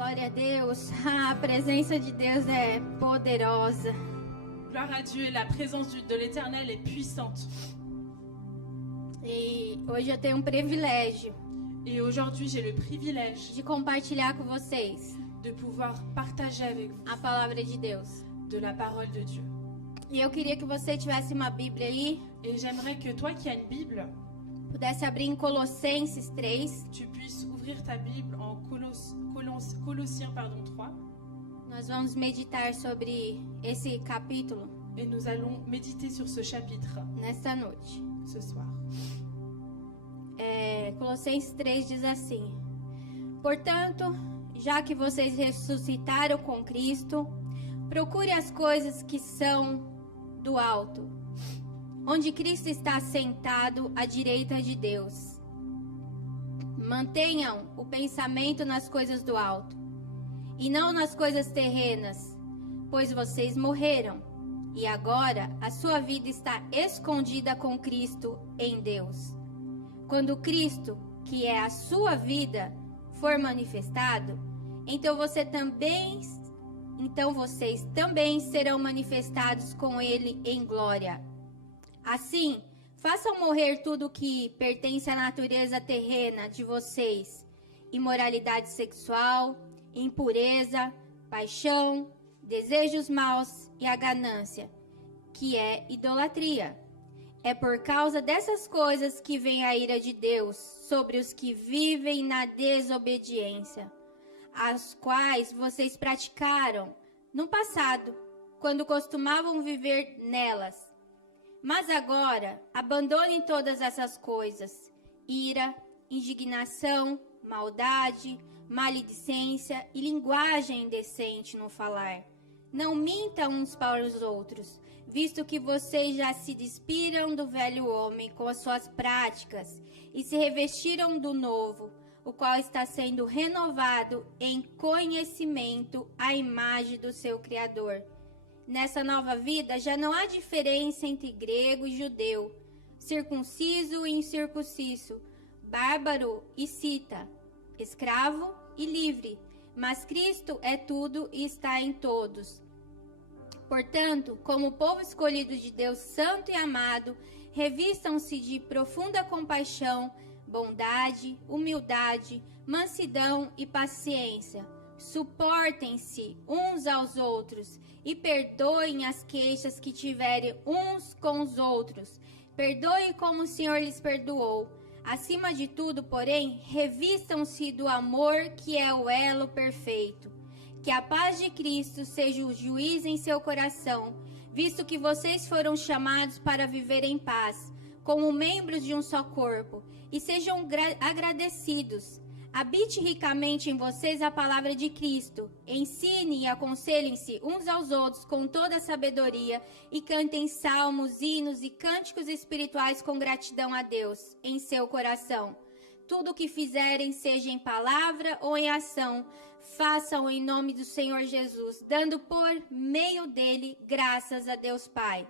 Glória a Deus. A presença de Deus é poderosa. Gloire à Dieu, la présence de l'Éternel est puissante. E hoje eu tenho um privilégio Et aujourd'hui, j'ai le privilège de compartilhar com vocês de pouvoir partager avec vous a palavra de Deus. de la parole de Dieu. E eu queria que você tivesse uma Bíblia aí, Et j'aimerais que toi qui as une Bible, pudesse abrir em Colossenses 3. tu puisses ouvrir ta Bible en Colossiens 3. Nós vamos meditar sobre esse capítulo Et nous allons méditer sur ce chapitre nesta noite. ce soir. Colossenses 3 diz assim: Portanto, já que vocês ressuscitaram com Cristo, procure as coisas que são do alto, onde Cristo está sentado à direita de Deus. Mantenham o pensamento nas coisas do alto, e não nas coisas terrenas, pois vocês morreram, e agora a sua vida está escondida com Cristo em Deus. Quando Cristo, que é a sua vida, for manifestado, então vocês também serão manifestados com Ele em glória. Assim, façam morrer tudo que pertence à natureza terrena de vocês: imoralidade sexual, impureza, paixão, desejos maus e a ganância, que é idolatria. É por causa dessas coisas que vem a ira de Deus sobre os que vivem na desobediência, as quais vocês praticaram no passado, quando costumavam viver nelas. Mas agora, abandonem todas essas coisas: ira, indignação, maldade, maledicência e linguagem indecente no falar. Não mintam uns para os outros, visto que vocês já se despiram do velho homem com as suas práticas e se revestiram do novo, o qual está sendo renovado em conhecimento à imagem do seu Criador. Nessa nova vida já não há diferença entre grego e judeu, circunciso e incircunciso, bárbaro e cita, escravo e livre, mas Cristo é tudo e está em todos. Portanto, como povo escolhido de Deus, santo e amado, revistam-se de profunda compaixão, bondade, humildade, mansidão e paciência. Suportem-se uns aos outros e perdoem as queixas que tiverem uns com os outros. Perdoem como o Senhor lhes perdoou. Acima de tudo, porém, revistam-se do amor, que é o elo perfeito. Que a paz de Cristo seja o juiz em seu coração, visto que vocês foram chamados para viver em paz, como membros de um só corpo, e sejam agradecidos. Habite ricamente em vocês a palavra de Cristo. Ensinem e aconselhem-se uns aos outros com toda a sabedoria e cantem salmos, hinos e cânticos espirituais com gratidão a Deus em seu coração. Tudo o que fizerem, seja em palavra ou em ação, façam em nome do Senhor Jesus, dando por meio dele graças a Deus Pai.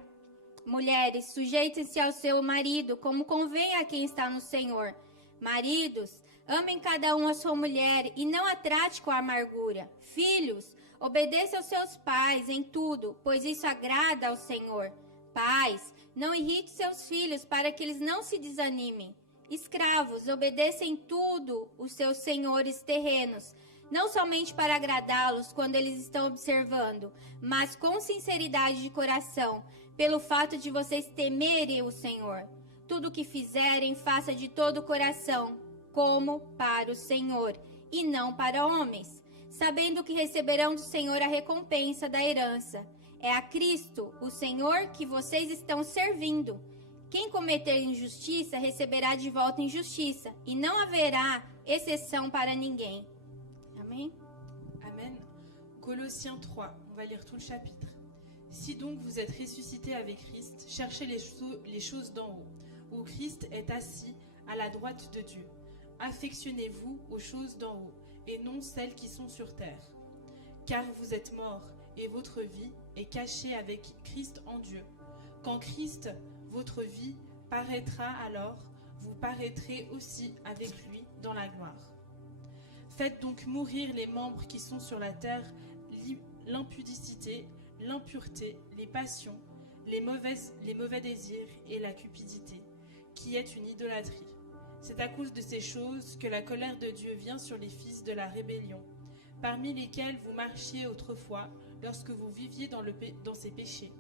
Mulheres, sujeitem-se ao seu marido, como convém a quem está no Senhor. Maridos, amem cada um a sua mulher e não a trate com amargura. Filhos, obedeçam aos seus pais em tudo, pois isso agrada ao Senhor. Pais, não irrite seus filhos para que eles não se desanimem. Escravos, obedeçam em tudo os seus senhores terrenos, não somente para agradá-los quando eles estão observando, mas com sinceridade de coração, pelo fato de vocês temerem o Senhor. Tudo o que fizerem, faça de todo o coração, como para o Senhor, e não para homens, sabendo que receberão do Senhor a recompensa da herança. É a Cristo, o Senhor, que vocês estão servindo. Quem cometer injustiça receberá de volta injustiça, e não haverá exceção para ninguém. Amém? Amen. Colossiens 3, on va lire tout le chapitre. Si donc vous êtes ressuscités avec Christ, cherchez les choses d'en haut, où Christ est assis à la droite de Dieu. Affectionnez-vous aux choses d'en haut, et non celles qui sont sur terre. Car vous êtes morts, et votre vie est cachée avec Christ en Dieu. Quand Christ, votre vie, paraîtra alors, vous paraîtrez aussi avec lui dans la gloire. Faites donc mourir les membres qui sont sur la terre, l'impudicité, l'impureté, les passions, les mauvais désirs et la cupidité, qui est une idolâtrie. C'est à cause de ces choses que la colère de Dieu vient sur les fils de la rébellion, parmi lesquels vous marchiez autrefois lorsque vous viviez dans ces péchés.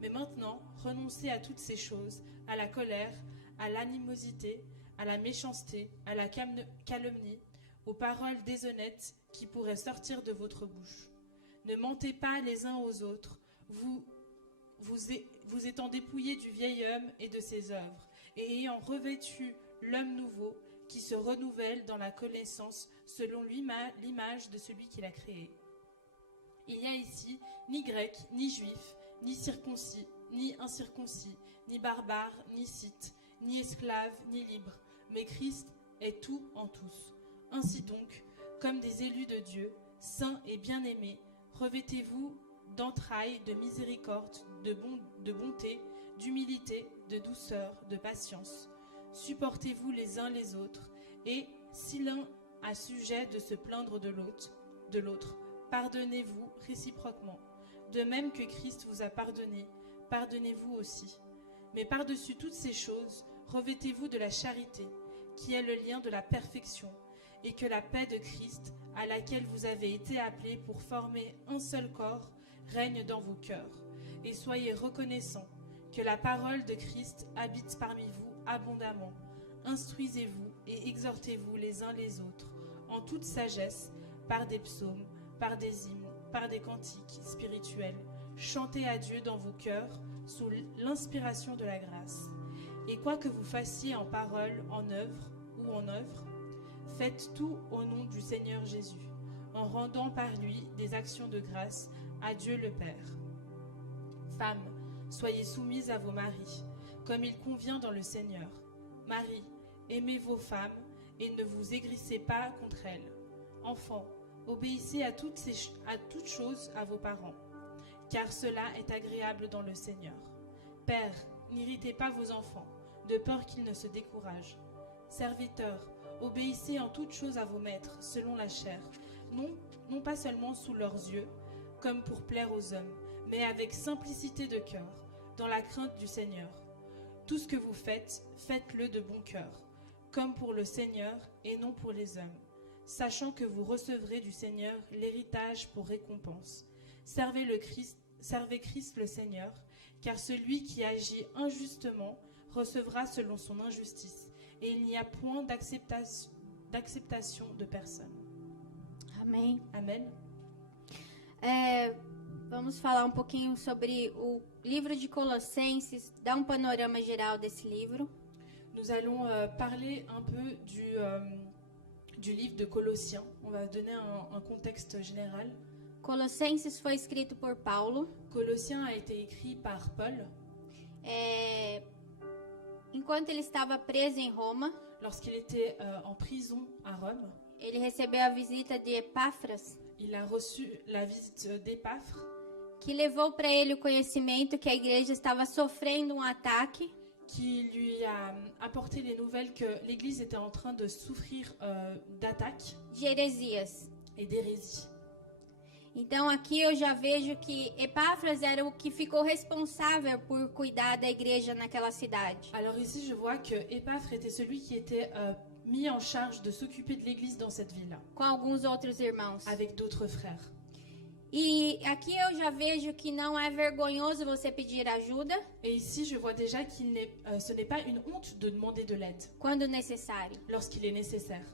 Mais maintenant, renoncez à toutes ces choses, à la colère, à l'animosité, à la méchanceté, à la calomnie, aux paroles déshonnêtes qui pourraient sortir de votre bouche. Ne mentez pas les uns aux autres, vous étant dépouillés du vieil homme et de ses œuvres, et ayant revêtu l'homme nouveau qui se renouvelle dans la connaissance selon l'image de celui qui l'a créé. Il n'y a ici ni grec, ni juif, ni circoncis, ni incirconcis, ni barbare, ni scythe, ni esclave, ni libre, mais Christ est tout en tous. Ainsi donc, comme des élus de Dieu, saints et bien-aimés, revêtez-vous d'entrailles, de miséricorde, de bonté, d'humilité, de douceur, de patience. Supportez-vous les uns les autres, et si l'un a sujet de se plaindre de l'autre, pardonnez-vous réciproquement. De même que Christ vous a pardonné, pardonnez-vous aussi. Mais par-dessus toutes ces choses, revêtez-vous de la charité, qui est le lien de la perfection, et que la paix de Christ, à laquelle vous avez été appelés pour former un seul corps, règne dans vos cœurs. Et soyez reconnaissants que la parole de Christ habite parmi vous abondamment. Instruisez-vous et exhortez-vous les uns les autres, en toute sagesse, par des psaumes, par des hymnes, par des cantiques spirituels. Chantez à Dieu dans vos cœurs, sous l'inspiration de la grâce. Et quoi que vous fassiez en parole, en œuvre ou en œuvre, faites tout au nom du Seigneur Jésus, en rendant par lui des actions de grâce à Dieu le Père. Femmes, soyez soumises à vos maris, comme il convient dans le Seigneur. Maris, aimez vos femmes et ne vous aigrissez pas contre elles. Enfants, obéissez à toutes choses à vos parents, car cela est agréable dans le Seigneur. Pères, n'irritez pas vos enfants, de peur qu'ils ne se découragent. Serviteurs, obéissez en toutes choses à vos maîtres, selon la chair, non pas seulement sous leurs yeux, comme pour plaire aux hommes, mais avec simplicité de cœur, dans la crainte du Seigneur. Tout ce que vous faites, faites-le de bon cœur, comme pour le Seigneur et non pour les hommes, sachant que vous recevrez du Seigneur l'héritage pour récompense. Servez Christ le Seigneur, car celui qui agit injustement recevra selon son injustice, et il n'y a point d'acceptation de personne. Amém. Amen. Vamos falar um pouquinho sobre o livro de Colossenses, dar um panorama geral desse livro. Nous allons parler un peu du livre de Colossiens. On va donner un contexte général. Colossenses foi escrito por Paulo. Colossiens a été écrit par Paul Enquanto ele estava preso em Roma. Lorsqu'il était en prison à Rome. Ele recebeu a visita de Epáfras. Il a reçu la visite d'Épaphre, que levou para ele o conhecimento que a igreja estava sofrendo um ataque. Qui lui a apporté les nouvelles que l'Église était en train de souffrir d'attaques de heresias et d'hérésies. Então aqui eu já vejo que Epáfras era o que ficou responsável por cuidar da igreja naquela cidade. Alors ici je vois que Épaphre était celui qui était mis en charge de s'occuper de l'Église dans cette ville-là. Com alguns outros irmãos. Avec d'autres frères. E aqui eu já vejo que não é vergonhoso você pedir ajuda. Et ici je vois déjà ce n'est pas une honte de demander de l'aide. Quando necessário. Lorsqu'il est nécessaire.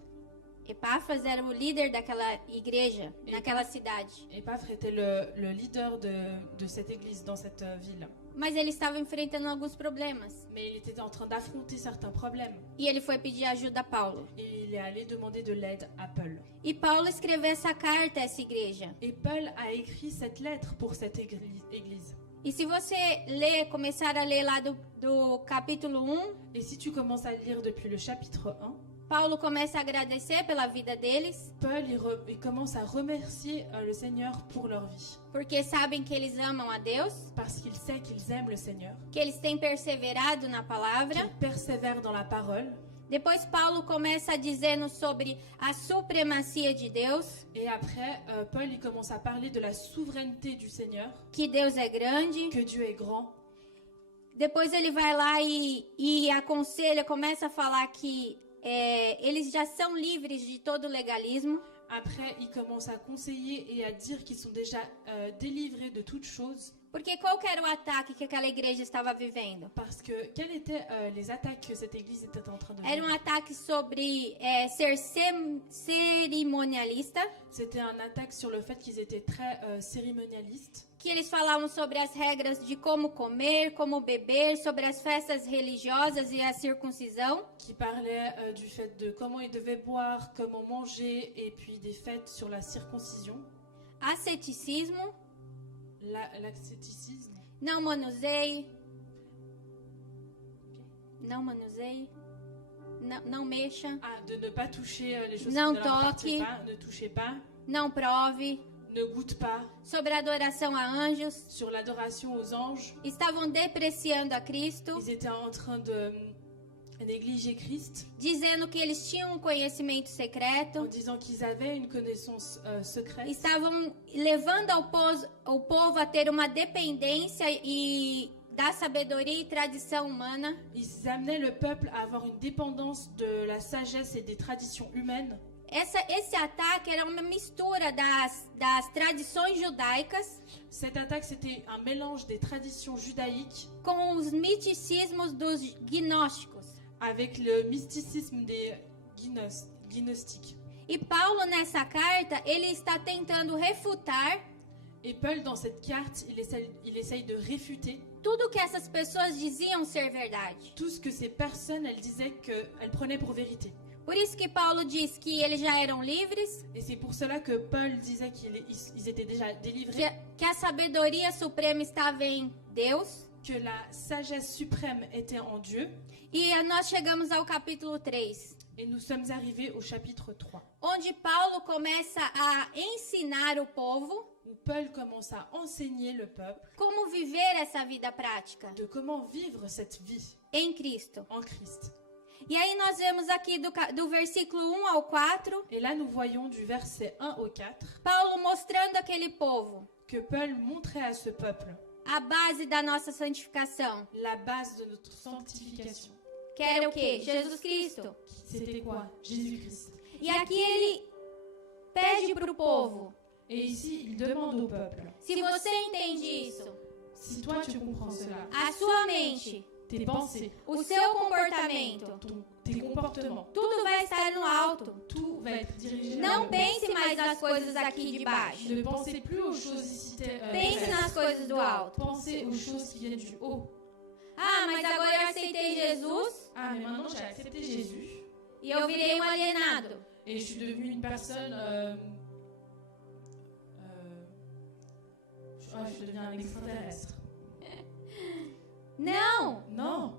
Epáfras era o líder daquela igreja, naquela cidade. Épaphre était le leader de cette église dans cette ville. Mas ele estava enfrentando alguns problemas. Mais il était en train d'affronter certains problèmes. E ele foi pedir ajuda a Paulo. Et il est allé demander de l'aide à Paul. E Paulo escreveu essa carta a essa igreja. Et Paul a écrit cette lettre pour cette église. E se você começar a ler lá do capítulo 1, et si tu commences à lire depuis le chapitre 1, Paulo começa a agradecer pela vida deles. Paul il commence à remercier le Seigneur pour leur vie. Porque sabem que eles amam a Deus. Parce qu'il sait qu'ils aiment le Seigneur. Que eles têm perseverado na palavra. Qu'ils persévèrent dans la parole. Depois Paulo começa dizendo sobre a supremacia de Deus, Et après, Paul il commence à parler de la souveraineté du Seigneur, que Deus é grande. que Dieu est grand. Depois ele vai lá e aconselha, começa a falar que eles já são livres de todo legalismo. Après, il commence à conseiller et à dire qu'ils sont déjà délivrés de toutes choses. Porque qual que era o ataque que aquela igreja estava vivendo? Parce que quelles étaient les attaques que cette église était en train de Era vivre? ataque sobre ser cerimonialista, C'était un attaque sur le fait qu'ils étaient très cérémonialistes, que eles falavam sobre as regras de como comer, como beber, sobre as festas religiosas e a circuncisão. qui parlaient du fait de comment ils devaient boire, comment manger, et puis des fêtes sur la circoncision, Asceticismo, l'ascétisme, não manuseie, não mexa, de ne pas toucher les choses Non qui ne leur appartiennent toque. pas, ne touchez pas, não prove, ne goûte pas, sobre a adoração a anjos. sur l'adoration aux anges. Estavam depreciando a Cristo, Ils étaient en train de négliger Christ dizendo que eles tinham um conhecimento en secreto. disant qu'ils avaient une connaissance secrète. Estavam levando ao povo a ter uma dependência da sabedoria e tradição humana. Ils amenaient le peuple à avoir une dépendance de la sagesse et des traditions humaines. Esse ataque era uma mistura das tradições judaicas Cette attaque, c'était un mélange des traditions judaïques com os miticismos dos gnósticos. avec le mysticisme des gnostiques. E Paulo, nessa carta, ele está tentando refutar Et Paul, dans cette carte, il essaye de réfuter tudo que essas pessoas diziam ser verdade. tout ce que ces personnes, elles disaient qu'elles prenaient pour vérité. Por isso que Paulo diz que eles já eram livres, Et c'est pour cela que Paul disait qu'ils étaient déjà délivrés, que a sabedoria suprema estava em Deus. que la sagesse suprême était en Dieu. E nós chegamos ao capítulo 3, Et nous sommes arrivés au chapitre 3, onde Paulo começa a ensinar o povo où Paul commence à enseigner le peuple como viver essa vida prática de comment vivre cette vie em Cristo. en Christ. E aí nós vemos aqui do versículo 1 ao 4, Et là, nous voyons du verset 1 au 4 Paulo mostrando aquele povo que Paul montrait à ce peuple a base da nossa santificação, la base de notre sanctification. que era o quê? Jesus Cristo. C'était quoi? Jésus-Christ. E aqui ele pede para o povo, Et ici, il demande au peuple, se você entende isso, si toi tu comprends cela, a sua mente, tes pensées, o seu comportamento, tes comportements, tudo vai estar no alto. tout va être dirigé vers Não le haut. pense mais nas coisas aqui de baixo. Ne pensez plus aux choses ici Pense terrestres. nas coisas do alto. Pensez aux choses qui viennent du haut. Ah, mas agora eu aceitei Jesus Ah, mais maintenant j'ai accepté Jésus e eu virei um alienado. et je suis devenue une personne. Je deviens un extraterrestre. Não! Non!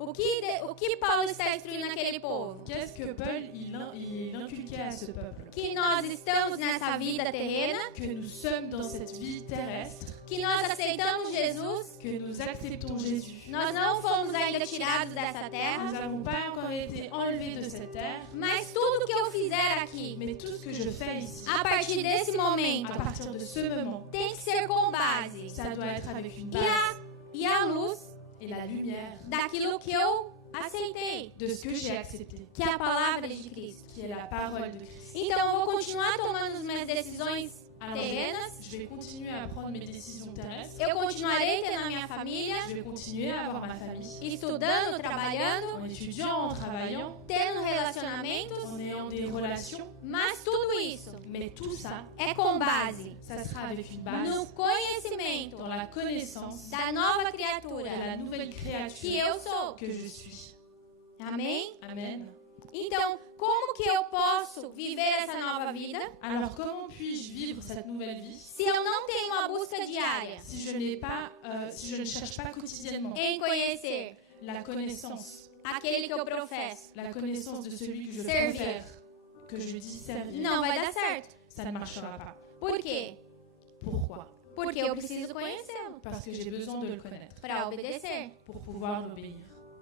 O que Paulo está instruindo aquele povo? Qu'est-ce que Paul il inculquait à ce peuple? Que nós estamos nessa vida terrena, Que nous sommes dans cette vie terrestre, que nós aceitamos Jesus, que nous acceptons Jésus. nós não fomos ainda tirados dessa Nous terra, n'avons pas encore été enlevés de cette terre, mas tudo que eu fizer aqui, mais tout ce que je fais ici, a partir desse à momento, partir de ce moment, tem que ser com base ça doit être avec une base e a luz et la lumière daquilo que eu aceitei, de ce que j'ai accepté, que é a palavra de Cristo. qui est la parole de Christ. Então eu vou continuar tomando as minhas decisões Alors, terrenas, je vais continuer à prendre mes décisions terrestres, eu continuarei tendo a minha família, je vais continuer à avoir ma famille, estudando, trabalhando, en étudiant, en travaillant, tendo relacionamentos, en ayant des relations, mas tudo isso mais tout ça, é com base ça sera avec une base no conhecimento dans la connaissance da nova de criatura la nouvelle que créature eu sou. que je suis. Amém? Amen. Então, como que eu posso viver essa nova vida Alors comment puis-je vivre cette nouvelle vie se eu não tenho uma busca diária si je ne cherche pas quotidiennement em conhecer la connaissance, aquele que eu professo? la connaissance de celui que je Servir. préfère, que je dis servir, Não vai dar certo. ça ne marchera pas. Por quê? Pourquoi? Porque eu preciso conhecê-lo Parce que j'ai besoin de le connaître para obedecer. pour pouvoir l'obéir.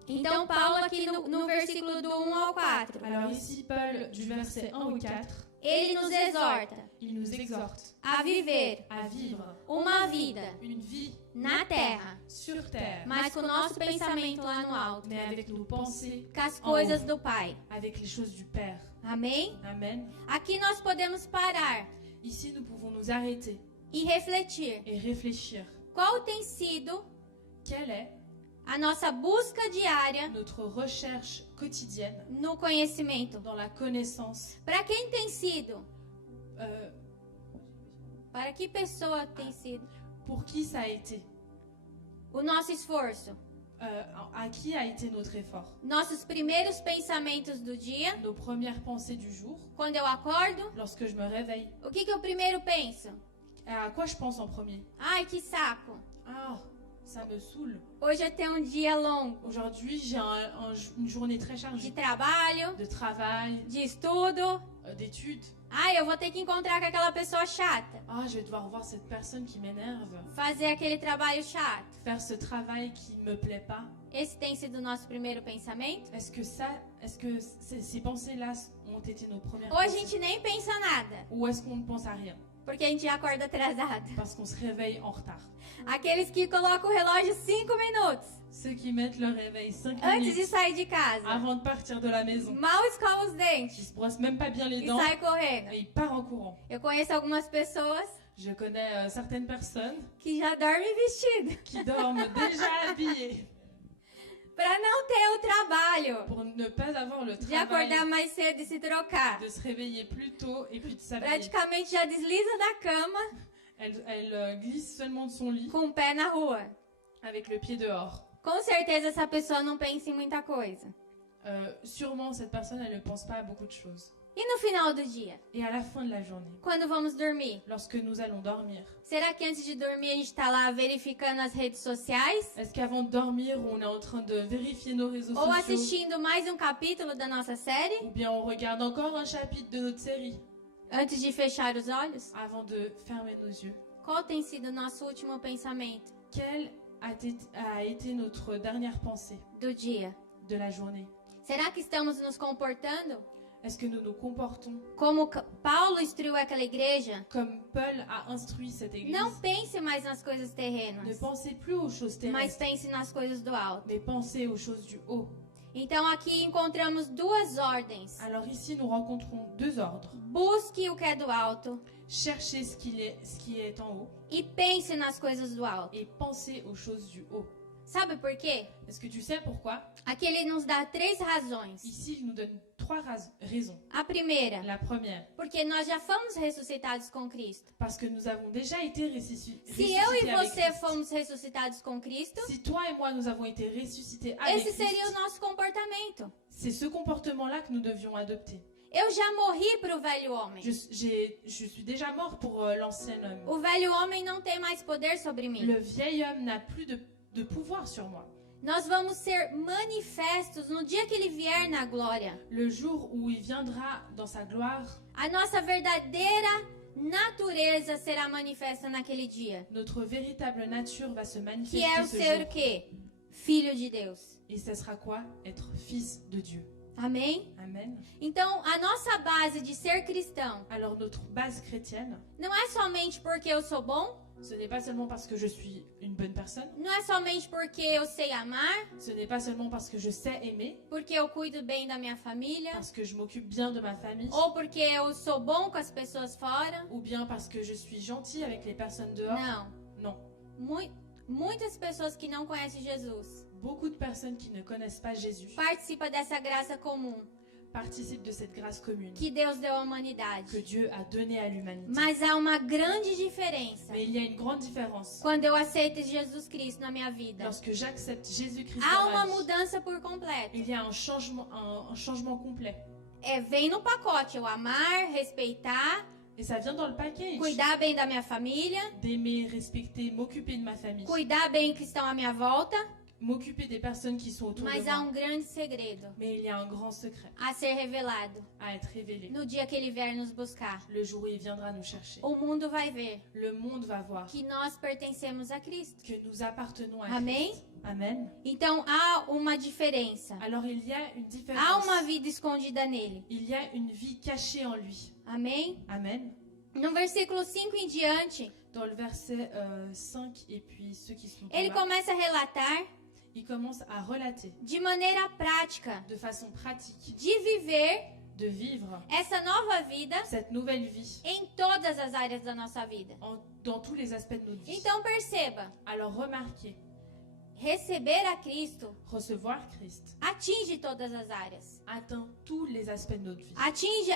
Então, Paulo, aqui no versículo do 1 ao 4, Alors ici, Paul, du verset 1 au 4, ele nos exorta il nous exhorte a viver à vivre uma vida une vie na terra, sur terre, mas com o nosso pensamento lá no alto, mais avec nos pensées, com as coisas do Pai. avec les choses du Père. Amém? Amen. Aqui nós podemos parar Ici, nous pouvons nous arrêter e refletir. et réfléchir. Qual tem sido Quelle est a nossa busca diária notre recherche quotidienne no conhecimento? dans la connaissance? Para quem tem sido? euh, Para que pessoa tem sido Pour qui ça a été? o nosso esforço? À qui a été notre effort? Nossos primeiros pensamentos do dia, Nos premières pensées du jour, quando eu acordo, lorsque je me réveille. o que eu primeiro penso? À quoi je pense en premier? Ai, que saco! Ah, ça me saoule. Hoje eu tenho dia longo Aujourd'hui, j'ai une journée très de chargée trabalho, de travail, de estudo. d'études. Ai, eu vou ter que encontrar com aquela pessoa chata, Ah, je vais devoir voir cette personne qui m'énerve, fazer aquele trabalho chato. faire ce travail qui me plaît pas. Esse tem sido o nosso primeiro pensamento? Est-ce que ces pensées-là ont été nos premières Ou a pensées? gente nem pensa nada, Ou est-ce qu'on ne pense à rien? porque a gente já acorda atrasado. Parce qu'on se réveille en retard. Aqueles que colocam o relógio 5 minutos Ceux qui mettent leur réveil 5 antes de minutes sair de casa, avant de partir de la maison. mal escova os Ils dentes se brossent même pas bien les e dents sai correndo. et ils partent en courant. Eu conheço algumas pessoas Je connais certaines personnes que já dormem vestido qui dorment déjà habillées para não ter o trabalho pour ne pas avoir le de travail acordar mais cedo e se trocar. de se réveiller plus tôt et puis de s'habiller. Praticamente já desliza da cama Elle glisse seulement de son lit com o pé na rua. avec le pied dehors. Com certeza essa pessoa não pensa em muita coisa. Sûrement, cette personne, elle ne pense pas à beaucoup de choses. E no final do dia, Et à la fin de la journée, quando vamos dormir, lorsque nous allons dormir, será que antes de dormir a gente está lá verificando as redes sociais? est-ce qu'avant de dormir, on est en train de vérifier nos réseaux Ou sociaux assistindo mais um capítulo da nossa série ou bien on regarde encore un chapitre de notre série antes de fechar os olhos? avant de fermer nos yeux? Qual tem sido o nosso último pensamento Quelle a été notre dernière pensée do dia? de la journée? Será que estamos nos comportando Est-ce que nous nous comportons como Paulo instruiu aquela igreja? comme Paul a instruit cette église? Não pense mais nas coisas Ne terrenas, pensez plus aux choses mas terrestres, pense nas coisas do alto. mais pensez aux choses du haut. Então aqui encontramos duas ordens. Alors ici, nous rencontrons deux ordres. Busque o que é do alto Cherchez ce qui est en haut e pense nas coisas do alto. et pensez aux choses du haut. Sabe por quê? Est-ce que tu sais pourquoi? Aqui ele nos dá três razões. Ici, il nous donne trois raisons. A primeira, La première, porque nós já fomos ressuscitados com Cristo. parce que nous avons déjà été Se ressuscités eu e avec você Christ. fomos ressuscitados com Cristo, Si toi et moi, nous avons été ressuscités avec esse seria o Christ, nosso comportamento. c'est ce comportement-là que nous devions adopter. Eu já morri para o velho homem. Je suis déjà mort pour l'ancien homme. O velho homem não tem mais poder sobre mim. Le vieil homme n'a plus de pouvoir sur moi. Nós vamos ser manifestos no dia que ele vier na glória. Le jour où il viendra dans sa gloire, A nossa verdadeira natureza será manifesta naquele dia. notre véritable nature va se Que manifester é o ce ser jour. o quê? Filho de Deus. Et ce sera quoi? Être fils de Dieu. Amém? Amen. Então, a nossa base de ser cristão Alors notre base chrétienne, não é somente porque eu sou bom, ce n'est pas seulement parce que je suis une bonne personne, não é somente porque eu sei amar, ce n'est pas seulement parce que je sais aimer, porque eu cuido bem da minha família, parce que je m'occupe bien de ma famille, ou porque eu sou bom com as pessoas fora. ou bien parce que je suis gentil avec les personnes dehors. Não. Non. Muitas pessoas que não conhecem Jesus Beaucoup de personnes qui ne connaissent pas Jésus participam dessa graça comum participent de cette grâce commune que Deus deu à que humanidade. Dieu a donnée à l'humanité. Mas há uma grande diferença Mais il y a une grande différence. quando eu aceito Jesus Cristo na minha vida. Lorsque j'accepte Jésus-Christ Há dans uma ma vie, mudança por completo. il y a un changement complet. Vem no pacote eu amar, respeitar, Et ça vient dans le package. cuidar bem da minha família, D'aimer, respecter, m'occuper de ma famille. cuidar bem que estão à minha volta, m'occuper des personnes qui sont autour de Mas há moi. grande segredo Mais il y a un grand secret a ser revelado à être révélé. no dia que ele vier nos buscar. Le jour où il viendra nous chercher. O mundo vai ver Le monde va voir que nós pertencemos a Cristo. que nous appartenons à Amém? Christ. Amen. Então há uma diferença. Alors il y a une Há différence. uma vida escondida nele. Il y a une vie cachée en lui. Amém? Amen. No versículo 5 em diante, Dans le verset 5 et puis ceux qui sont ele là, começa a relatar il commence à relater de maneira prática de façon pratique de viver de vivre essa nova vida cette nouvelle vie em todas as áreas da nossa vida. dans tous les aspects de notre vie. Então perceba, Alors remarquez, receber a Cristo recevoir Christ atinge todas as áreas. atteint tous les aspects de notre vie. Atinge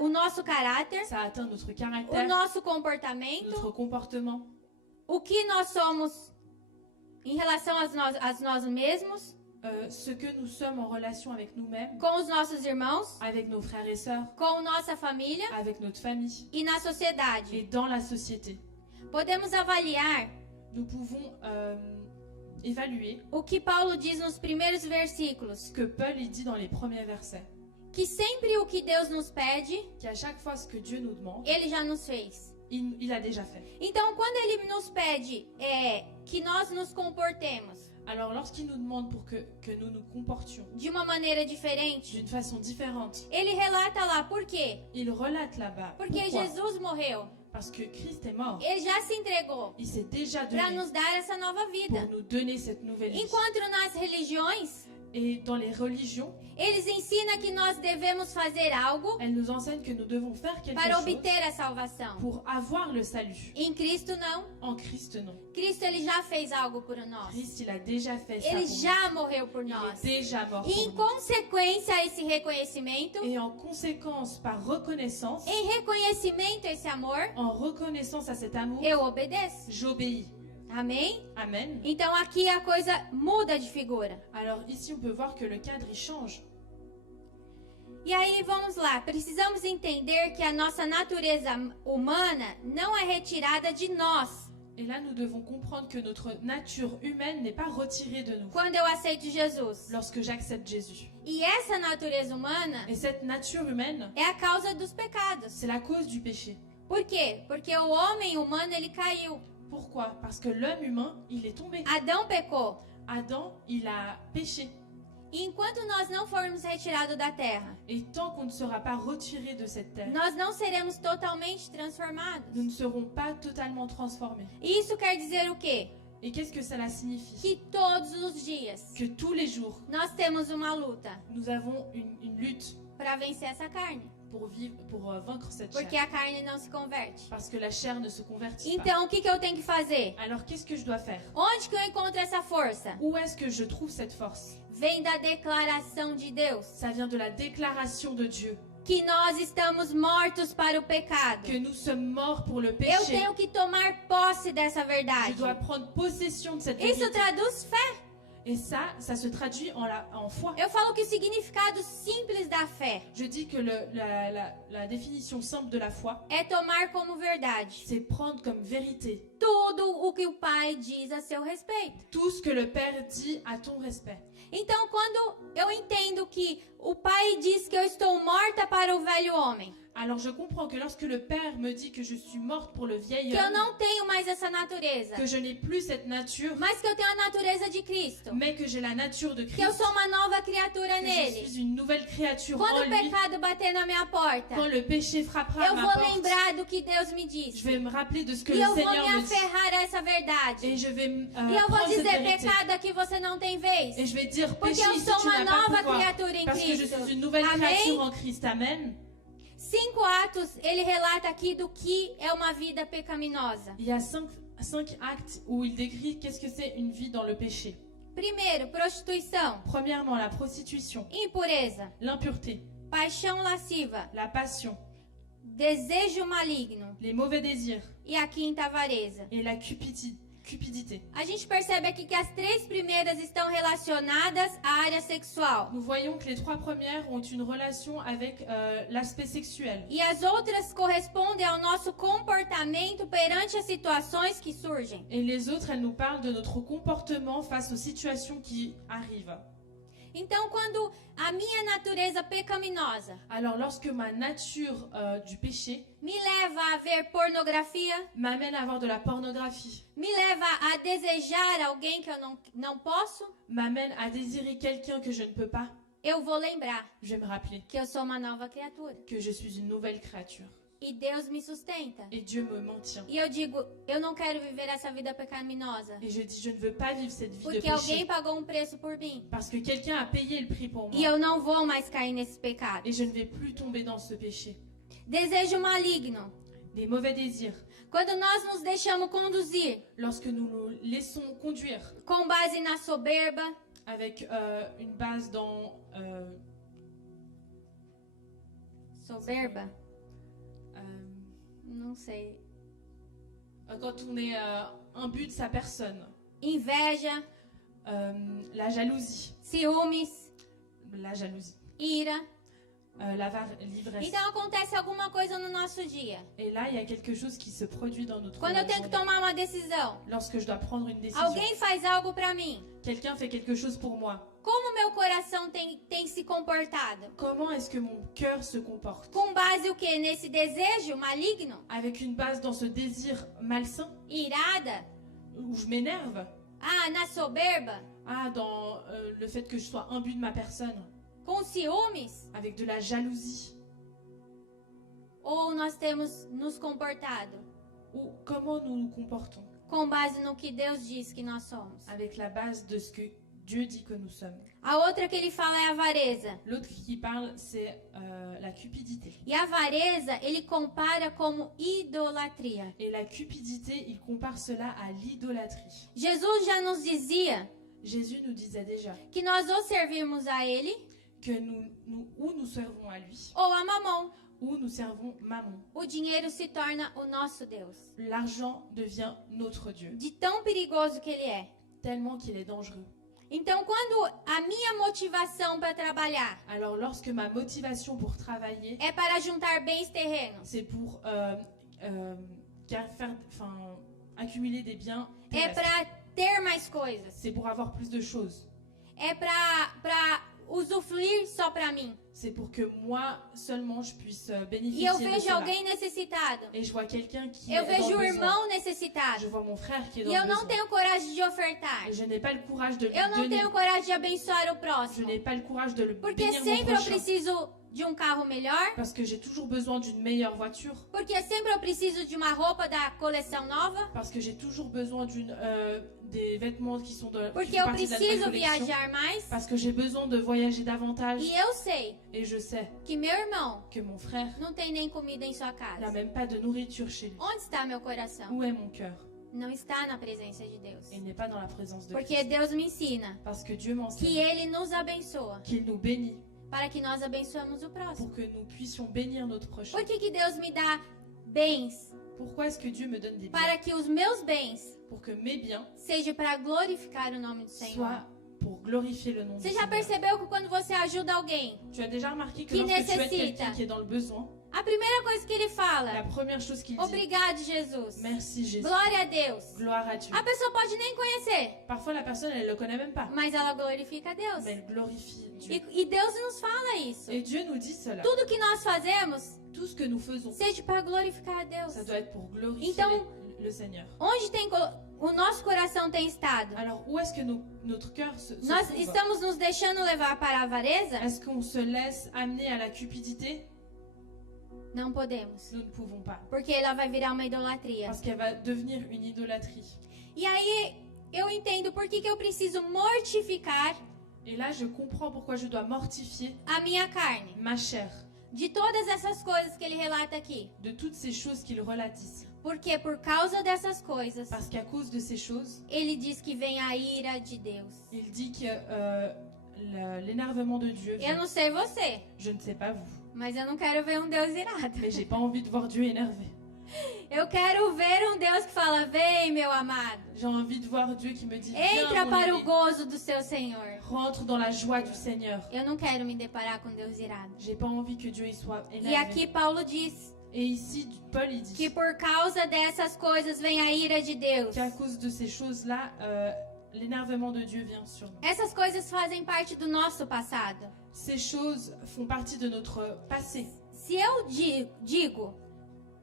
o nosso caráter, Ça atteint notre o caractère, nosso comportamento, notre comportement, o que nós somos em relação a nós mesmos, ce que nous sommes en relation avec nous-mêmes, com os nossos irmãos, avec nos frères et sœurs, com nossa família avec notre famille e na sociedade. et dans la société. Podemos avaliar Nous pouvons évaluer o que Paulo diz nos primeiros versículos, ce que Paul il dit dans les premiers versets, que sempre o que Deus nos pede, qu'à chaque fois ce que Dieu nous demande, ele já nos fez. il a déjà fait. Então, quando ele nos pede que nós nos comportemos Alors lorsqu'il nous demande pour que nous nous comportions de uma maneira diferente, d'une façon différente, ele relata lá por quê? il relate là-bas. Porque Pourquoi? Jesus morreu. Parce que Christ est mort. Ele já se entregou Il s'est déjà para donné nos dar essa nova vida. pour nous donner cette nouvelle vie. Enquanto nas religiões, Et dans les religions, eles ensinam que nós devemos fazer algo elles nous enseignent que nous devons faire quelque para chose obter a salvação. pour avoir le salut. Em Cristo não. En Christ, non. Cristo ele já fez algo por nós. Christ, il a déjà fait ça Ele pour já morreu por nous. Il nós. est déjà mort E em pour nous. consequência a esse reconhecimento, Et en conséquence, par reconnaissance, em reconhecimento a esse amor, en reconnaissance à cet amour, eu obedeço. j'obéis. Amém? Amen. Então aqui a coisa muda de figura. Alors ici, on peut voir que le cadre, il change. E aí vamos lá, precisamos entender que a nossa natureza humana não é retirada de nós Et là, nous devons comprendre que notre nature humaine n'est pas retirée de nous quando eu aceito Jesus. lorsque j'accepte Jésus. E essa natureza humana Et cette nature humaine, é a causa dos pecados. c'est la cause du péché. Por quê? Porque o homem humano ele caiu. Pourquoi? Parce que l'homme humain, il est tombé. Adão pecou. Adam, il a péché. E enquanto nós não formos retirados da terra, Et tant qu'on ne sera pas retiré de cette terre, nós não seremos totalmente transformados. nous ne serons pas totalement transformés. E isso quer dizer o quê? Et qu'est-ce que cela signifie? Que todos os dias Que tous les jours, nós temos uma luta nous avons une lutte para vencer essa carne. pour vaincre cette Porque chair. a carne não se converte. Parce que la chair ne se convertit pas. Então, o que eu tenho que fazer? Alors qu'est-ce que je dois faire? Onde que eu encontro essa força? Où est-ce que je trouve cette force? Vem da declaração de Deus. Ça vient de la déclaration de Dieu. Que nós estamos mortos para o pecado. Que nous sommes morts pour le Eu péché. tenho que tomar posse dessa Je verdade. dois prendre possession de cette Isso vérité. traduz fé. Et ça se traduit en foi. Eu falo que o significado simples da fé Je dis que la définition simple de la foi, é tomar como verdade c'est prendre comme vérité tudo o que o Pai diz a seu respeito. tout ce que le Père dit à ton respect. Então, quando eu entendo que o Pai diz que eu estou morta para o velho homem, Alors je comprends que lorsque le Père me dit que je suis morte pour le vieil que eu homme, não tenho mais essa natureza, que je n'ai plus cette nature, mas que eu tenho a natureza de Cristo, mais que j'ai la nature de que eu Christ, sou uma nova criatura que je nele. suis une nouvelle créature Quando en o lui. pecado bater na minha porta, Quand le péché frappera à eu ma vou porte, lembrar do que Deus me je disse. vais me rappeler de ce que E le eu vou Seigneur me me dit. aferrar a essa verdade. Et je vais E eu vou prendre cette dizer, vérité. pecado, aqui você não tem Et vez. je vais dire, Porque péché, eu ici sou tu uma n'as pas nova pouvoir. criatura em Parce que je Cristo. suis une nouvelle Amém? créature en Christ. Amen. 5 Atos, ele relata aqui do que é uma vida pecaminosa. Il y a cinq actes où il décrit qu'est-ce que c'est une vie dans le péché. Primeiro, prostituição, Premièrement, la prostitution, impureza, l'impureté, paixão lasciva, la passion, desejo maligno les mauvais désirs e a quinta, avareza. et la cupidité. cupidité. A gente percebe aqui que as 3 primeiras estão relacionadas à área sexual. Nous voyons que les 3 premières ont une relation avec l'aspect sexuel. E as outras correspondem ao nosso comportamento perante as situações que surgem. Et les autres, elles nous parlent de notre comportement face aux situations qui arrivent. Então, quando a minha natureza pecaminosa Alors, lorsque ma nature du péché me leva a ver pornografia, m'amène à avoir de la pornographie, me leva a desejar alguém que eu não posso, m'amène à désirer quelqu'un que je ne peux pas, eu vou lembrar je vais me rappeler que eu sou uma nova criatura. que je suis une nouvelle créature. E Deus me sustenta. Et Dieu me maintient. E eu digo, eu não quero viver essa vida pecaminosa. Et je dis, je ne veux pas vivre cette vie de Porque alguém péché. pagou um preço por mim. Parce que quelqu'un a payé le prix pour E moi. eu não vou mais cair nesse pecado. Et je ne vais plus tomber dans ce péché. Desejo maligno. Des mauvais désirs. Quando nós nos deixamos conduzir Lorsque nous nous laissons conduire com base na soberba, avec une base dans... soberba, euh, não sei, quand on est un but de sa personne. inveja, La jalousie. ciúmes, La jalousie. ira. L'ivresse. Então acontece alguma coisa no nosso dia. Et là, il y a quelque chose qui se produit dans notre Quando eu tenho que journée. tomar uma decisão, Lorsque je dois prendre une décision, alguém faz algo pra mim. quelqu'un fait quelque chose pour moi. Como meu coração tem se comportado? Comment est-ce que mon cœur se comporte? Com base o quê? Nesse desejo maligno? Avec une base dans ce désir malsain, Irada? où je m'énerve. Ah, na soberba? Ah, dans le fait que je sois imbu de ma personne. Com ciúmes? Avec de la jalousie. Ou nós temos nos comportado Ou comment nous nous comportons? com base no que Deus diz que nós somos? Avec la base de ce que Dieu dit que nous sommes. A outra que ele fala é a avareza. L'autre qui parle, c'est la cupidité. E a avareza ele compara como idolatria. Et la cupidité, il compare cela à l'idolâtrie. Jesus já nos dizia Jésus nous disait déjà que nós ou servirmos a ele que ou nous servons à lui, ou a Mamon. ou nous servons Mammon. O dinheiro se torna o nosso Deus. L'argent devient notre Dieu, De tão perigoso que ele é. tellement qu'il est dangereux. Então, quando a minha motivação para trabalhar Alors lorsque ma motivation pour travailler, é para juntar bens terrenos, c'est pour accumuler des biens é terrestres, para ter mais coisas, c'est pour avoir plus de choses, é para usufruir só para mim. c'est pour que moi seulement je puisse E bénéficier eu de vejo cela. alguém necessitado. Et je vois quelqu'un qui Eu est vejo dans o le besoin. irmão Je necessitado. vois mon frère qui est E dans eu le não besoin. tenho coragem de ofertar. Et je n'ai pas le courage de lui Eu não donner. tenho coragem de abençoar o Je próximo. n'ai pas le courage de le Porque bénir mon sempre eu prochain. preciso de um carro melhor. Parce que j'ai toujours besoin d'une meilleure voiture. Porque sempre eu preciso de uma roupa da coleção nova. Parce que j'ai toujours besoin des vêtements qui sont qui Porque font eu partie de la nouvelle preciso collection. viajar mais. Parce que j'ai besoin de voyager davantage. E eu sei Et je sais que meu irmão que mon frère não tem nem comida em sua n'a casa. même pas de nourriture chez lui. Onde está meu coração? Où est mon cœur? Não está na presença de Deus. Il n'est pas dans la présence de Porque Christ. Deus me ensina Parce que Dieu que m'enseigne Ele nos abençoa qu'il nous bénit para que nós abençoemos o próximo. pour que nous puissions bénir notre prochain. Por que Deus me dá bens? Pourquoi est-ce que Dieu me donne des biens? Para que os meus bens Pour que mes biens sejam para glorificar o nome do Senhor. soient pour glorifier le nom de Você Dieu. já percebeu que quando você ajuda alguém, Tu as déjà remarqué que Qui lorsque tu aides necessita. quelqu'un qui est dans le besoin, a primeira coisa que ele la fala, première chose qu'il dit, obrigado, Jesus. merci Jésus, Glória a Deus. gloire à Dieu. A pessoa pode nem conhecer, Parfois la personne elle le connaît même pas, mas ela glorifica a Deus. mais elle glorifie Dieu. E Deus nos fala isso. Et Dieu nous dit cela. Tudo que nós fazemos Tout ce que nous faisons, seja para glorificar a Deus. ça doit être pour glorifier Então- le Seigneur. Onde o nosso coração tem estado? Alors où est-ce que notre cœur se Nós trouve? estamos nos deixando levar para a avareza? Est-ce qu'on se laisse amener à la cupidité? Não podemos, Nous ne pouvons pas. porque ela vai virar uma idolatria. Parce qu'elle va devenir une idolâtrie. E aí eu entendo por que eu preciso mortificar Et là, je comprends pourquoi je dois mortifier a minha carne. ma chair De todas essas coisas que ele relata aqui. de toutes ces choses qu'il relate ici. Porque por causa dessas coisas, Parce qu'à cause de ces choses, ele diz que vem a ira de Deus. il dit que l'énervement de Dieu Eu vient. não sei você, Je ne sais pas vous, mas eu não quero ver um Deus irado. mais j'ai pas envie de voir Dieu énervé. Eu quero ver um Deus que fala: vem, meu amado. J'ai envie de voir Dieu qui me dit, viens, Entra mon para o aimé, gozo do seu Senhor. rentre dans la joie du Seigneur. Eu não quero me deparar com Deus irado. J'ai pas envie que Dieu y soit E énervé. aqui Paulo diz Et ici, Paul il dit que por causa dessas coisas vem a ira de Deus. qu'à cause de ces choses-là, l'énervement de Dieu vient sur nous. Essas coisas fazem parte do nosso passado. Ces choses font partie de notre passé. Se eu digo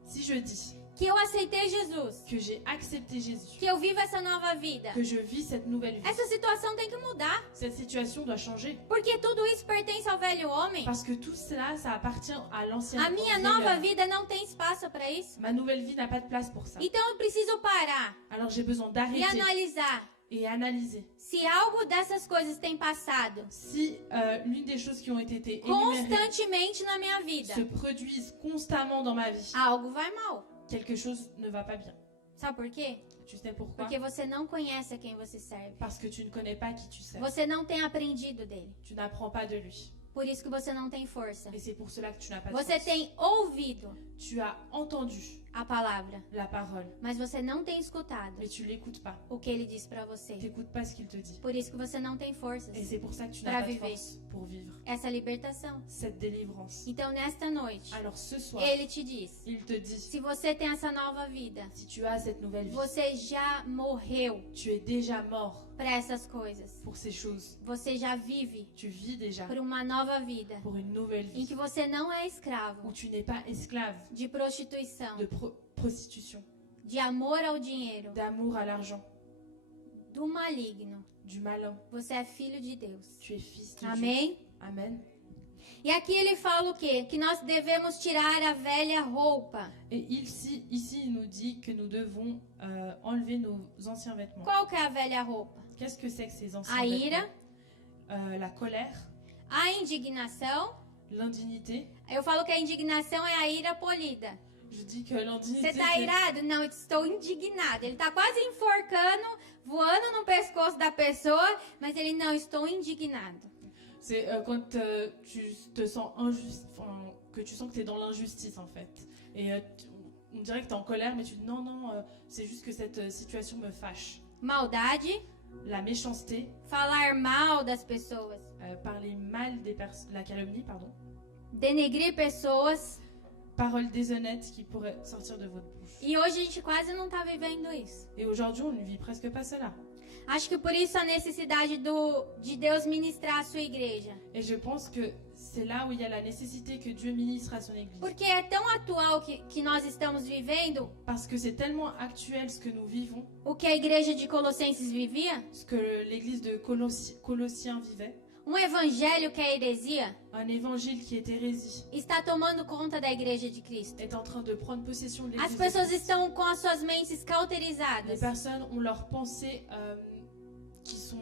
Si je dis que eu aceitei Jesus, que j'ai accepté Jésus, que eu vivo essa nova vida, que je vis cette nouvelle vie, essa situação tem que mudar. cette situation doit changer. Porque tudo isso pertence ao velho homem. Parce que tout cela, ça appartient à l'ancien. A minha nova vida não tem espaço para isso. Ma nouvelle vie n'a pas de place pour ça. Então eu preciso parar Alors j'ai besoin e d'arrêter analisar et analyser. se algo dessas coisas tem passado Si l'une des choses qui ont été énumérées constantemente na minha vida, se produisent constamment dans ma vie, algo vai mal. quelque chose ne va pas bien. Sabe por quê? Tu sais pourquoi? Porque você não conhece a quem você serve. Parce que tu ne connais pas qui tu sers. Você não tem aprendido dele. Tu n'apprends pas de lui. Por isso que você não tem força. Et c'est pour cela que tu n'as pas de Você force. tem ouvido Tu as entendu a palavra, la parole, mas você não tem escutado mais tu l'écoutes pas. o que ele diz para você. Tu n'écoutes pas ce qu'il te dit. Por isso que você não tem forças. Et c'est pour ça que tu Pra n'as pas de viver. force pour vivre Essa libertação. cette délivrance. Então, nesta noite, Alors ce soir, ele te diz: il te dit, se você tem essa nova vida, si tu as cette nouvelle vie, você já morreu tu es déjà mort para essas coisas. pour ces choses. Você já vive Tu vis déjà por uma nova vida pour une nouvelle em vie que você não é où escravo tu n'es pas esclave de prostituição, de prostitution, de amor ao dinheiro, d'amour à l'argent, do maligno. du malin. Você é filho de Deus. Tu es fils de Dieu. Amém? Amen. E aqui ele fala o quê? Que nós devemos tirar a velha roupa. Et ici, il nous dit que nous devons enlever nos anciens vêtements. Qual que é a velha roupa? Qu'est-ce que c'est que ces anciens A ira, vêtements? La colère, a indignação. l'indignité. Eu falo que a indignação é a ira polida. Je dis que l'indignité, Você tá c'est- irado? Não, eu estou indignado. Ele tá quase enforcando, voando no pescoço da pessoa, mas ele não, estou indignado. c'est quand tu te sens injuste, enfin, que tu sens que tu es dans l'injustice en fait. Et on dirait que tu es en colère, mais tu dis non, c'est juste que cette situation me fâche. Maldade, La méchanceté, falar mal das pessoas, parler mal des personnes, la calomnie, pardon. denegrir pessoas. Paroles déshonnêtes qui pourraient sortir de votre bouche. E hoje a gente quase não tá vivendo isso. Et aujourd'hui, on ne vit presque pas cela. Acho que por isso a necessidade de Deus ministrar a sua igreja. Et je pense que c'est là où il y a la nécessité que Dieu ministre à son Église. Porque é tão atual que nós estamos vivendo Parce que c'est tellement actuel ce que nous vivons, o que a igreja de Colossenses vivia. ce que l'Église de Colossiens vivait. Um evangelho que é heresia Un évangile qui est hérésie está tomando conta da igreja de Cristo. est en train de prendre possession de As l'Église. de pessoas Christ. estão com as suas mentes Les cauterizadas, personnes ont leurs pensées qui sont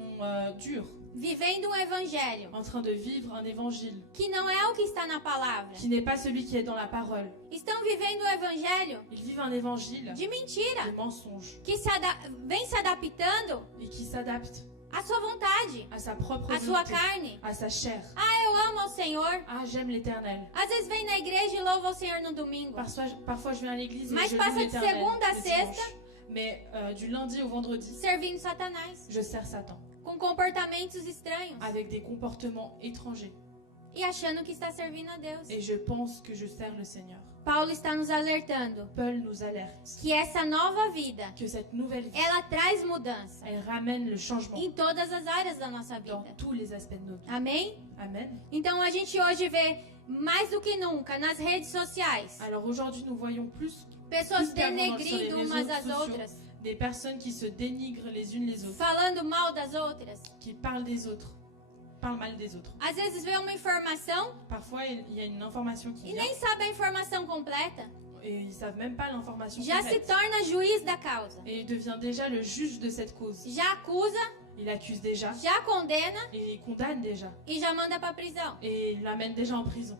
dures, vivendo um evangelho en train de vivre un évangile que não é o que está na palavra. qui n'est pas celui qui est dans la parole. Estão vivendo um evangelho Ils vivent un évangile de mentira, de mensonge que vem se adaptando et qui s'adapte à sua vontade, à sa propre à sua volonté, carne. à sa chair. Eu amo ao Senhor. Ah, j'aime l'Éternel. Às vezes vem na igreja e louva ao Senhor no domingo. Parfois je viens à l'église et Mas je passa loue de l'Éternel segunda a le sexta. dimanche. Mais du lundi au vendredi, Servindo Satanás, je sers Satan com comportamentos estranhos avec des comportements étrangers. e achando que está servindo a Deus. Et je pense que je sers le Seigneur. Paulo está nos alertando Paul nous alerte que essa nova vida, que cette nouvelle vie, ela traz mudança elle ramène le changement em todas as áreas da nossa dans vida. tous les aspects de notre vie. Amém? Amen. Então a gente hoje vê mais do que nunca nas redes sociais Alors aujourd'hui, nous voyons plus pessoas Plus qu'avant, sur les denegrindo réseaux umas às sociaux. outras, des personnes qui se dénigrent les unes les autres, falando mal das outras. qui parlent des autres, parlent mal des autres. Às vezes vê uma informação Parfois, il y a une information qui e vient nem sabe a informação completa. et ils savent même pas l'information Já se complète. torna juiz da causa. Et il devient déjà le juge de cette cause. Já acusa, Il accuse déjà já condena et il condamne déjà e já manda para prisão. et il l'amène déjà en prison.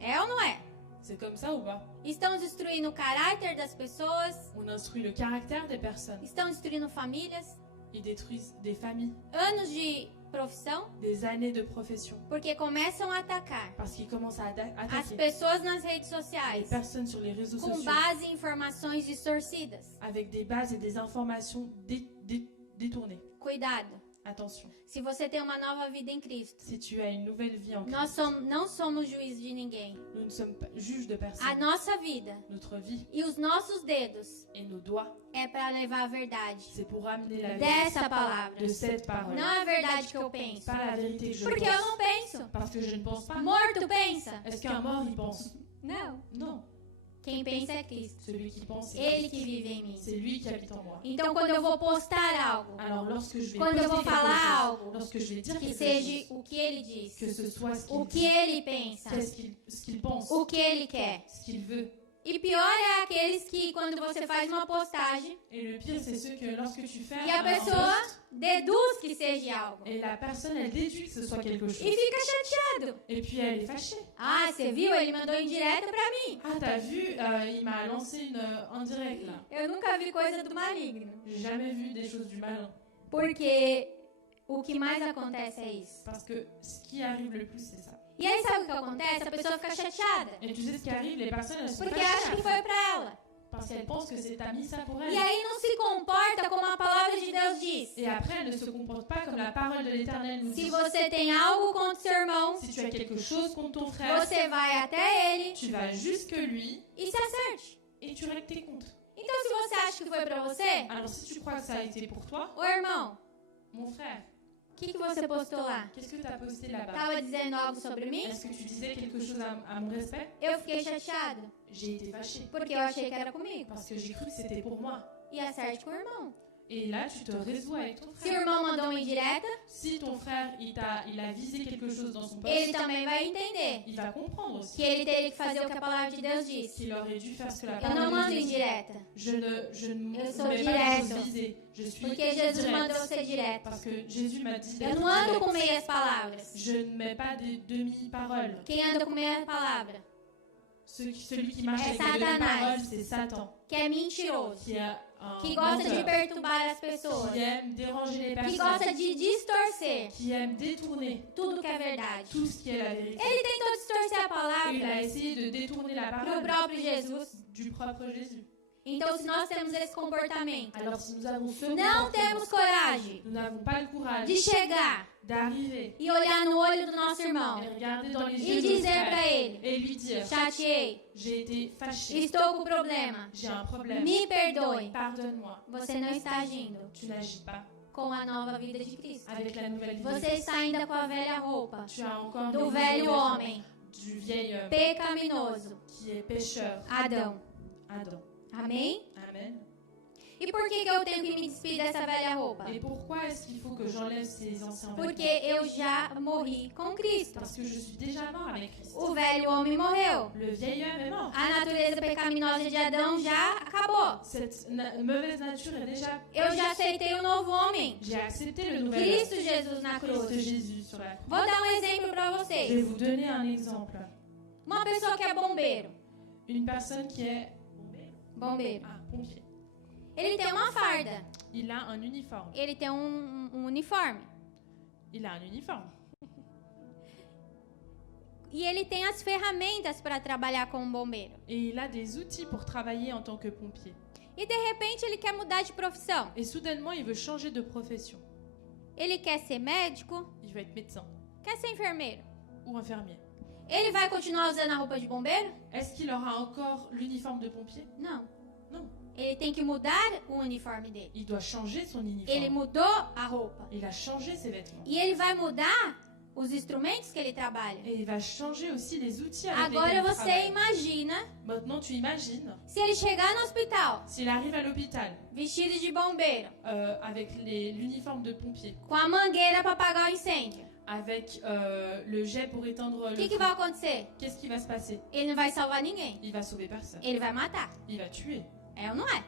É ou não é? C'est comme ça ou pas? Estão destruindo o caráter das pessoas, On instruit le caractère des personnes. estão destruindo famílias, Ils détruisent des familles. anos de profissão? des années de profession. Porque começam a atacar Parce qu'ils commencent à as attaquer pessoas nas redes les sociais personnes sur les réseaux com sociaux base em informações distorcidas. avec des bases et des informations détournées. Cuidado. Attention, Se você tem uma nova vida em Cristo, si tu as une nouvelle vie en nós Christ, não somos juízes de ninguém. nous ne sommes pas juges de A personne. nossa vida Notre vie e os nossos dedos et nos doigts, é para levar a verdade c'est pour amener la dessa vérité palavra. de cette parole. Não a verdade que eu penso. Pas la vérité que je Porque eu pense. não penso. Parce que je ne pense pas. Morto pensa? Est-ce qu'un mort y pense? Não. Non. Quem pensa é Cristo. Celui qui pense, c'est Ele Christ. que vive em mim. C'est lui qui habite en moi. Então, quando eu vou postar algo Alors lorsque je vais Quando eu poster vou quelque falar chose, algo lorsque je vais dire que quelque seja chose, o que ele diz, que ce soit ce o qu'il que dit, ele pensa, ce qu'il pense, o que ele quer. ce qu'il veut. E pior é aqueles que, quando você faz uma postagem, Et le pire, c'est ceux que lorsque tu fais e a un pessoa post, deduz que seja algo. et la personne, elle déduit que ce soit quelque chose. E fica chateado. Et puis elle est fâchée. Ah, você viu? Ele mandou indireta pra mim. Ah, t'as vu, il m'a lancé une indirect là. Eu nunca vi coisa do maligno. J'ai jamais vu des choses du malin. Porque o que mais acontece é isso. Parce que ce qui arrive le plus, c'est ça. E aí sabe o que acontece? A pessoa fica chateada. Et tu sais ce qui arrive, les personnes, elles sont Porque fâchées acha que après. foi pra ela. Parce qu'elles pensent que c'est t'as mis ça pour E elles. aí não se comporta como a palavra de Deus diz. Et après, elles ne se comportent pas comme la parole de l'Éternel nous Se dit. você tem algo contra seu irmão, Si tu as quelque chose contre ton frère, você vai até ele tu vas jusque lui e se acerte. et tu règles tes comptes. Então, se você acha que foi pra você, Alors si tu crois que ça a été pour toi, ô irmão, mon frère, o que você postou lá? qu'est-ce que tu as posté là-bas? Tava dizendo algo sobre mim? Est-ce que tu disais quelque chose à mon respect? Eu fiquei chateado, J'ai été fâchée porque eu achei que era comigo. parce que j'ai cru que c'était pour moi. E acerte com o irmão. Et là, tu te résous avec ton Se o frère. irmão mandou uma indireta, Si ton frère, il a visé quelque chose dans son poste, ele também vai entender il va comprendre aussi que ele teria que fazer o que a palavra de Deus diz. qu'il aurait dû faire ce que la Eu não parole mando de Dieu dit. indireta, Je ne Eu sou mets pas de direto. choses visées. Je suis porque Jesus mandou eu direct. ser direto. Parce que Jésus m'a dit Eu d'être não ando direct. com meias palavras. Je ne mets pas des demi-paroles. Quem anda com meia palavra, Celui qui marche É avec des Satanás. demi-paroles, c'est Satan. que é mentiroso, Qui, a un que gosta de menteur, perturbar as pessoas, qui aime déranger les que personnes, gosta de distorcer qui aime détourner tudo que é verdade. tout ce qui est la vérité. Ele tentou distorcer a Il a palavra essayé de détourner la pro parole próprio Jesus. du propre Jésus. Então, se nós temos esse comportamento, Alors si nous avons ce não comportement, temos coragem nous n'avons pas le courage de chegar d'arriver e olhar no olho do nosso irmão et regarder dans les e yeux de notre dizer pra frère ele: et lui dire chateei, j'ai été fâché, estou com problema, j'ai un problème, me perdoe. pardonne-moi. Você não está agindo Tu n'agis pas com a nova vida de Cristo. avec la nouvelle vie. Você está ainda com a velha roupa Tu as encore do les velho vêtements homem du vieil homme pecaminoso, qui est pécheur, Adão. Adam. Amém? Amen. E por que eu tenho que me despedir dessa velha roupa? Et pourquoi est-ce qu'il faut que j'enlève ces anciens Porque vêtements? eu já morri com Cristo. Parce que je suis déjà mort avec Christ. O velho homem morreu. Le vieil homme est mort. A natureza pecaminosa de Adão já acabou. Cette mauvaise nature est déjà... Eu já aceitei o novo homem, J'ai accepté le nouvel Cristo homme. Jesus na Christ cruz. Jésus sur la croix. Vou dar um exemplo para Je vais vocês. vous donner un exemple. Uma pessoa que é bombeiro. Une personne qui est... Bombeiro. Ah, pompier. Ele tem uma farda. Il a un uniforme. Ele tem um uniforme. Il a un uniforme. E ele tem as ferramentas para trabalhar como bombeiro. Et il a des outils pour travailler en tant que pompier. E de repente ele quer mudar de profissão. Et soudainement, il veut changer de profession. Ele quer ser médico, Il veut être médecin quer ser enfermeiro. ou infirmier. Ele vai continuar usando a roupa de bombeiro? Est-ce qu'il aura encore l'uniforme de pompier? Não. Non. Ele tem que mudar o uniforme dele. Il doit changer son Ele uniforme. mudou a roupa. Il a changé ses vêtements. E ele vai mudar os instrumentos que ele trabalha. Et il va changer aussi les outils avec Agora lesquels il você travaille. imagina Maintenant, tu imagines, se ele chegar no hospital s'il arrive à l'hôpital vestido de bombeiro, avec l'uniforme de pompier, com a mangueira para apagar o incêndio. avec le jet pour éteindre O le que feu, vai acontecer? qu'est-ce qui va se passer? Ele não vai salvar ninguém. Il va sauver personne. Ele vai matar. Il va tuer. É ou não é?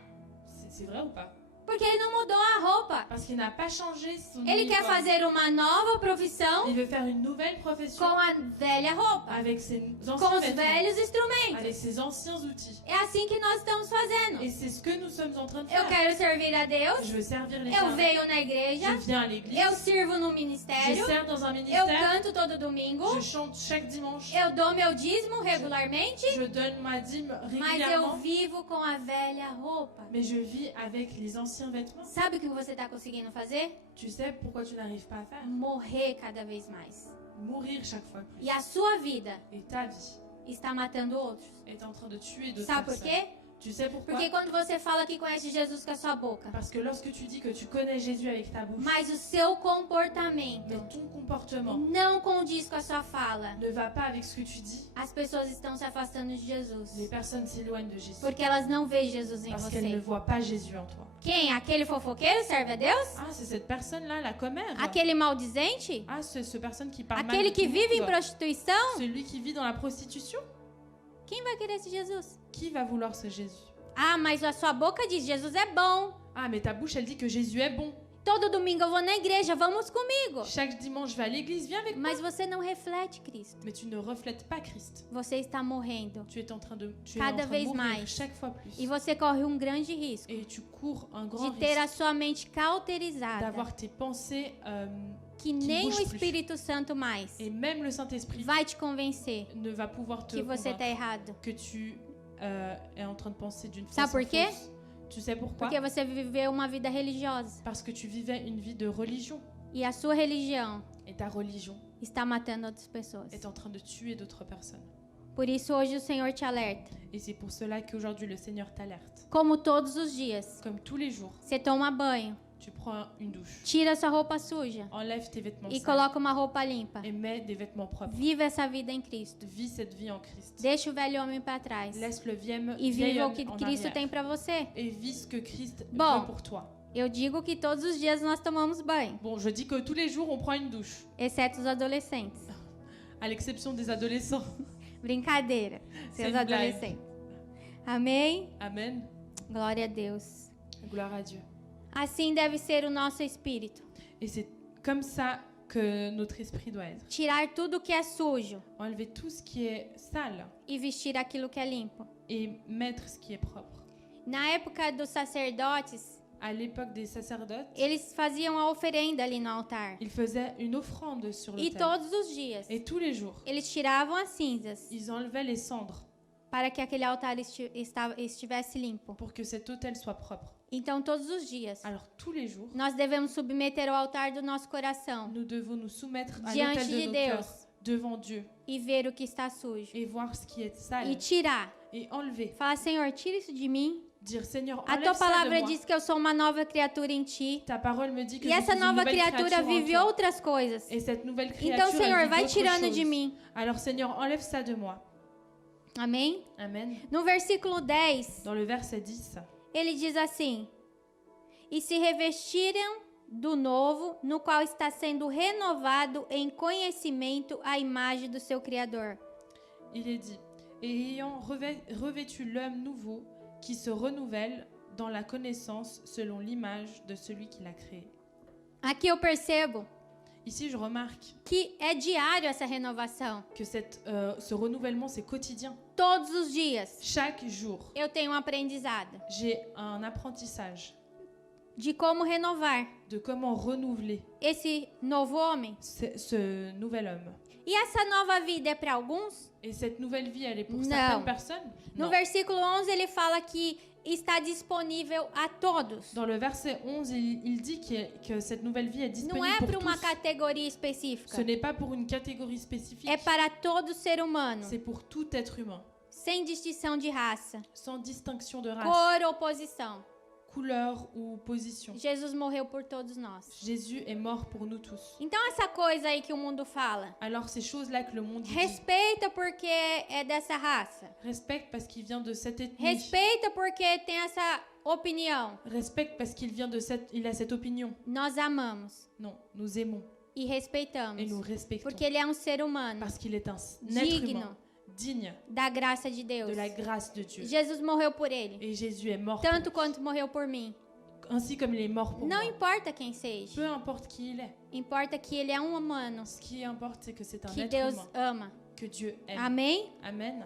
C'est vrai ou pas? Porque ele não mudou a roupa. Parce qu'il n'a pas changé son Ele quer uniforme. fazer uma nova profissão Il veut faire une nouvelle profession com a velha roupa, avec ses com anciens os vêtements, velhos instrumentos. avec ses anciens outils. É assim que nós estamos fazendo. Et c'est ce que nous sommes en train de Eu faire. quero servir a Deus. Je veux servir les Eu gens. venho na igreja. Je viens à l'église. Eu sirvo no Je ministério. sers dans un Eu ministère. canto todo domingo. Je chante chaque dimanche. Eu dou meu dízimo regularmente. Je donne ma dîme Mas eu régulièrement. vivo com a velha roupa. Mais je vis avec les anciens vêtements. Sabe o que você está conseguindo fazer? Tu sais pourquoi tu n'arrives pas à faire? Morrer cada vez mais. Mourir chaque fois plus. E a sua vida Et ta vie está matando outros. est en train de tuer d'autres Sabe por personnes. quê? Tu sais pourquoi? Porque quando você fala que conhece Jesus com a sua boca, Parce que lorsque tu dis que tu connais Jésus avec ta bouche, mas o seu comportamento mais ton comportement não condiz com a sua fala, ne va pas avec ce que tu dis, as pessoas estão se afastando de les Jesus. personnes s'éloignent de Jésus. Porque elas não veem Jesus em Parce qu'elles ne você. voient pas Jésus en toi. Quem? Aquele fofoqueiro serve a Deus? Ah, c'est cette personne-là, la commère. Aquele maldizente? Ah, c'est ce personne qui parle mal Aquele de que tout le vive em monde. prostituição? Celui qui vit dans la prostitution. Quem vai querer esse Jesus? Qui va vouloir ce Jésus? Ah, mas a sua boca diz Jesus é bom. Ah, mais ta bouche, elle dit que Jésus est bon. Todo domingo eu vou na igreja, vamos comigo. Chaque dimanche, je vais à l'église, viens avec moi. Mas você não reflete Cristo. Mais tu ne reflètes pas Christ. Você está morrendo. Tu es en train de, Cada vez mourir mais. chaque fois plus. E você corre um grande risco Et tu cours un grand de ter a risque sua mente cauterizada. d'avoir tes pensées Que nem o bougent plus. Espírito Santo mais et même le Saint-Esprit vai te convencer ne va pouvoir te que você está convaincre errado. que tu es en train de penser d'une Sabe façon por quê? fausse. Tu sais pourquoi? Porque você viveu uma vida religiosa. Parce que tu vivais une vie de religion. E a sua religião Et ta religion está matando outras pessoas. est en train de tuer d'autres personnes. Por isso hoje o Senhor te alerta. Et c'est pour cela qu'aujourd'hui le Seigneur t'alerte. Como todos os dias, Comme tous les jours, você toma banho, tu prends une douche, tira sua roupa suja enlève tes vêtements e sales coloca uma roupa limpa. et mets des vêtements propres. Vive essa vida em Cristo. Vis cette vie en Christ. Deixa o velho homem para trás Laisse le vieil e viva o homme que en Cristo arrière. tem para você. Et vis ce que Christ Bon. veut pour toi. Eu digo que todos os dias nós tomamos banho, Bon, je dis que tous les jours on prend une douche, exceto os adolescentes. à l'exception des adolescents. Brincadeira, C'est seus une blague. adolescentes. Amém? Amen. Glória a Deus. Gloire à Dieu. Assim deve ser o nosso espírito. Et c'est comme ça que notre esprit doit être. Tirar tudo que é sujo Enlever tout ce qui est sale e vestir aquilo que é limpo. et mettre ce qui est propre. Na época dos sacerdotes, À l'époque des sacerdotes, eles faziam a oferenda ali no altar. ils faisaient une offrande sur E l'autel. todos os dias, Et tous les jours, eles tiravam as cinzas ils enlevaient les cendres para que aquele altar estivesse limpo. pour que cet autel soit propre. Então, todos os dias, Alors tous les jours, nós devemos submeter ao altar do nosso coração nous devons nous soumettre à diante l'autel de de nos Deus cœurs devant Dieu e ver o que está sujo. et voir ce qui est E sale tirar. et enlever. Falar, Senhor, tira isso de mim. Dire Seigneur, A enlève tua ça de palavra moi. diz que eu sou uma nova criatura em ti. Ta parole me dit que E je essa suis une nova nouvelle criatura créature en vive toi. outras coisas. Et cette nouvelle créature, Então, elle Senhor, vit vai d'autres tirando choses. de mim. Alors Seigneur, enlève ça de moi. Amém? Amen. No versículo 10, Dans le verset 10, ele diz assim: E se revestiram do novo, no qual está sendo renovado em conhecimento a imagem do seu Criador. il est dit, et ayant revêtu l'homme nouveau qui se renouvelle dans la connaissance selon l'image de celui qui l'a créé. Aqui eu percebo Ici, je remarque que é diário essa renovação. que ce renouvellement, c'est quotidien. Todos os dias Chaque jour, eu tenho um aprendizado j'ai un apprentissage de como renovar de comment renouveler esse novo homem. ce nouvel homme. E essa nova vida é para alguns? Et cette nouvelle vie, elle est pour Non. certaines personnes? No Non. versículo 11 ele fala que está disponível a todos. Dans le verset 11, il dit que cette nouvelle vie est Não disponible é pour para uma tous. categoria específica. Ce n'est pas pour une catégorie spécifique, É para todo ser humano, c'est pour tout être humain, sem distinção de raça, sans distinction de race, cor ou posição. couleur ou position. Jesus morreu por todos nós. Jésus est mort pour nous tous. Então essa coisa aí que o mundo fala, Alors ces choses-là que le monde dit, respeita porque é dessa raça. respecte parce qu'il vient de cette ethnie, Respeita porque tem essa opinião. respecte parce qu'il vient de il a cette opinion. Nós amamos Non, nous aimons e respeitamos, et nous respectons porque ele é um ser humano parce qu'il est un être digno humain, digne da graça de Deus. de la grâce de Dieu. Jesus morreu por ele, Et Jésus est mort tanto pour quanto morreu por mim. ainsi comme il est mort pour Não moi. importa quem seja, Peu importe qui il est. importa que ele é um humano Ce qui importe, c'est que c'est un que être Deus humain ama. que Dieu aime. Amém? Amen.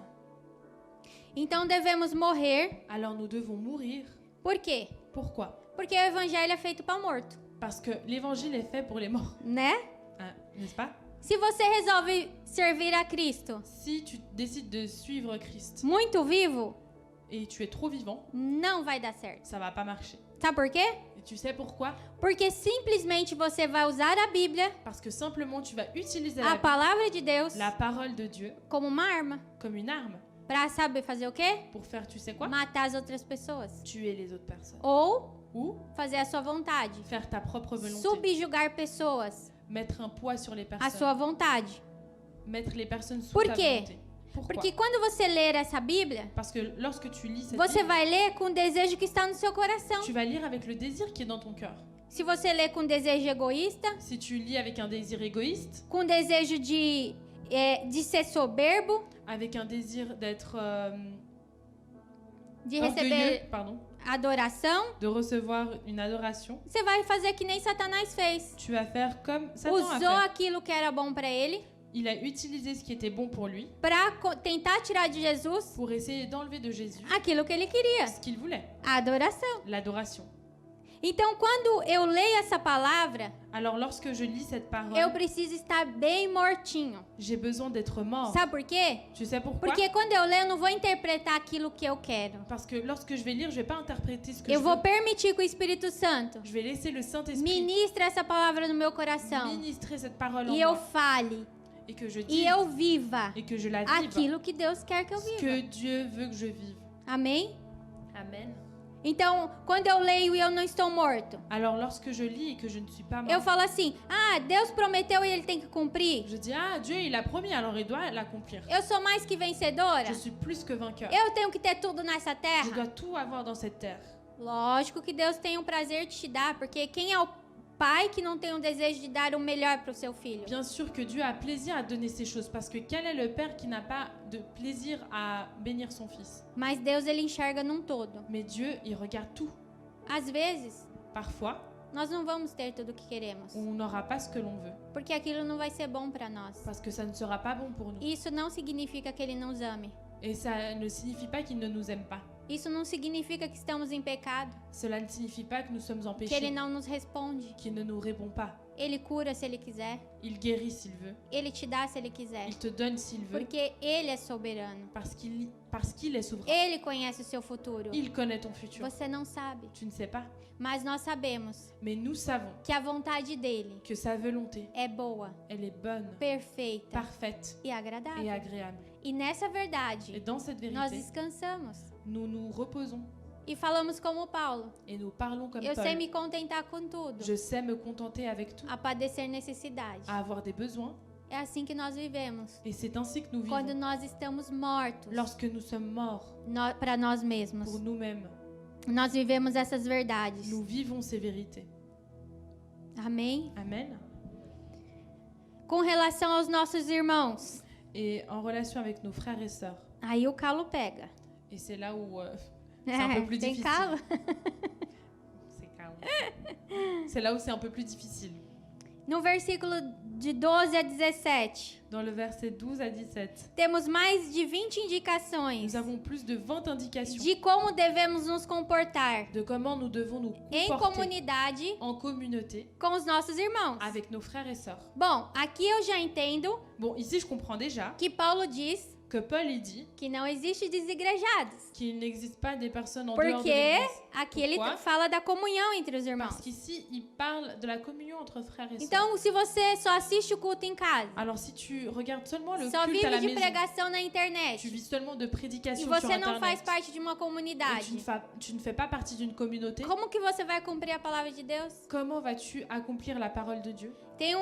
Então devemos morrer Alors nous devons mourir Por quê? Pourquoi? Porque o evangelho é feito para morto, Parce que l'évangile est fait pour les morts, né? hein, n'est-ce pas? Se você resolve servir a Cristo Si tu décides de suivre Christ muito vivo, et tu es trop vivant, não vai dar certo. ça va pas marcher. Sabe por quê? Et tu sais pourquoi? Porque simplesmente você vai usar a Bíblia, Parce que simplement tu vas utiliser a palavra de Deus, la parole de Dieu como uma arma comme une arme para saber fazer o quê? pour faire, tu sais quoi? Matar as outras pessoas. Tuer les autres personnes. Ou Ou fazer a sua vontade. faire ta propre volonté. Subjugar pessoas Mettre un poids sur les à personnes. sua vontade. Mettre les personnes sous Por ta quê? volonté. Pourquoi? Porque quando você ler essa Bíblia, Parce que lorsque tu lis cette você Bible, vai ler com o desejo que está no seu coração. tu vas lire avec le désir qui est dans ton cœur. Se você ler com desejo egoísta, Si tu lis avec un désir égoïste, com desejo de ser soberbo, avec un désir d'être de orgueilleux, receber pardon, adoração, de recevoir une adoration, você vai fazer que nem Satanás fez. tu vas faire comme Satan a Usou fait. aquilo que era bom para ele, Il a utilisé ce qui était bon pour lui para tentar tirar de Jesus pour essayer d'enlever de Jésus aquilo que ele queria, ce qu'il voulait, a adoração. l'adoration. Então, quando eu leio essa palavra, Alors lorsque je lis cette parole, eu preciso estar bem mortinho. j'ai besoin d'être mort. Sabe por quê? Tu sais pourquoi? Porque quando eu leio, eu não vou interpretar aquilo que eu quero. Parce que lorsque je vais lire, je vais pas interpréter ce que Eu je vou veux. permitir que o Espírito Santo Je vais laisser le Saint-Esprit ministre essa palavra no meu coração ministrer cette parole en e eu moi fale et que je e dise eu viva et que je la vive aquilo que Deus quer que eu ce que viva. Dieu veut que je vive. Amém? Amen. Então, quando eu leio e eu não estou morto, Alors lorsque je lis et que je ne suis pas eu mort, falo assim: ah, Deus prometeu e ele tem que cumprir. je dis ah Dieu il a promis alors il doit l'accomplir. Eu sou mais que vencedora. Je suis plus que vainqueur. Eu tenho que ter tudo nessa Je terra. dois tout avoir dans cette terre. Lógico que Deus tem um prazer de te dar, porque quem é o pai que não tem um desejo de dar o melhor para o seu filho? Bien sûr que Dieu a plaisir à donner ces choses parce que quel est le père qui n'a pas de plaisir à bénir son fils? Mas Deus ele enxerga num todo. Mais Dieu il regarde tout. Às vezes, Parfois nós não vamos ter tudo o que queremos, on n'aura pas ce que l'on veut porque aquilo não vai ser bom para nós. parce que ça ne sera pas bon pour nous. Isso não significa que ele não nos ame. Et ça ne signifie pas qu'il ne nous aime pas. Isso não significa que estamos em pecado, Cela ne signifie pas que nous sommes en que ele péché, não nos responde. qu'il ne nous répond pas. Ele cura se ele quiser, Il guérit s'il veut, ele te dá se ele quiser, il te donne s'il veut, porque ele é soberano. parce qu'il est souverain. Ele conhece o seu futuro. Il connaît ton futur. Você não sabe, Tu ne sais pas, mas nós sabemos mais nous savons que a vontade dele que sa volonté, é boa, elle est bonne, perfeita parfaite e et agradável. agréable. E nessa Et verdade, dans cette nós vérité, descansamos nous nous reposons e falamos como Paulo. et nous parlons comme Eu sei Paul. me contentar com tudo, Je sais me contenter avec tout, a padecer necessidade. à avoir des besoins, É assim que nós vivemos. et c'est ainsi que nous Quando vivons. nós estamos mortos Lorsque nous sommes morts para nós mesmos, pour nous-mêmes, nós vivemos essas verdades. nous vivons ces vérités. Amém? Amen. Com relação aos nossos irmãos, Et en relation avec nos frères et sœurs, aí o calo pega. et c'est là où c'est un peu plus tem difficile. calo? C'est calme. C'est là où c'est un peu plus difficile. No versículo de 12 a 17, Dans le verset 12 à 17, temos mais de 20 indicações nous avons plus de 20 indications de como devemos nos comportar de comment nous devons nous em comporter comunidade en communauté com os nossos irmãos. avec nos frères et sœurs. Bom, aqui eu já entendo Bon, ici je comprends déjà que Paulo diz que Paul il dit que não existe desigrejados, qu'il n'existe pas des personnes en dehors de porque l'église. aqui ele Pourquoi? fala da comunhão entre os Parce irmãos. qu'ici, il parle de la communion entre frères et sœurs. Então, se você só assiste o culto em casa, Alors si tu regardes seulement le só culte à vive la de maison, pregação na tu internet vis seulement de e prédication sur você não faz Internet, parte de uma et comunidade, tu ne fais pas partie d'une communauté, como que você vai cumprir a palavra de Deus? comment vas-tu accomplir la parole de Dieu? Tem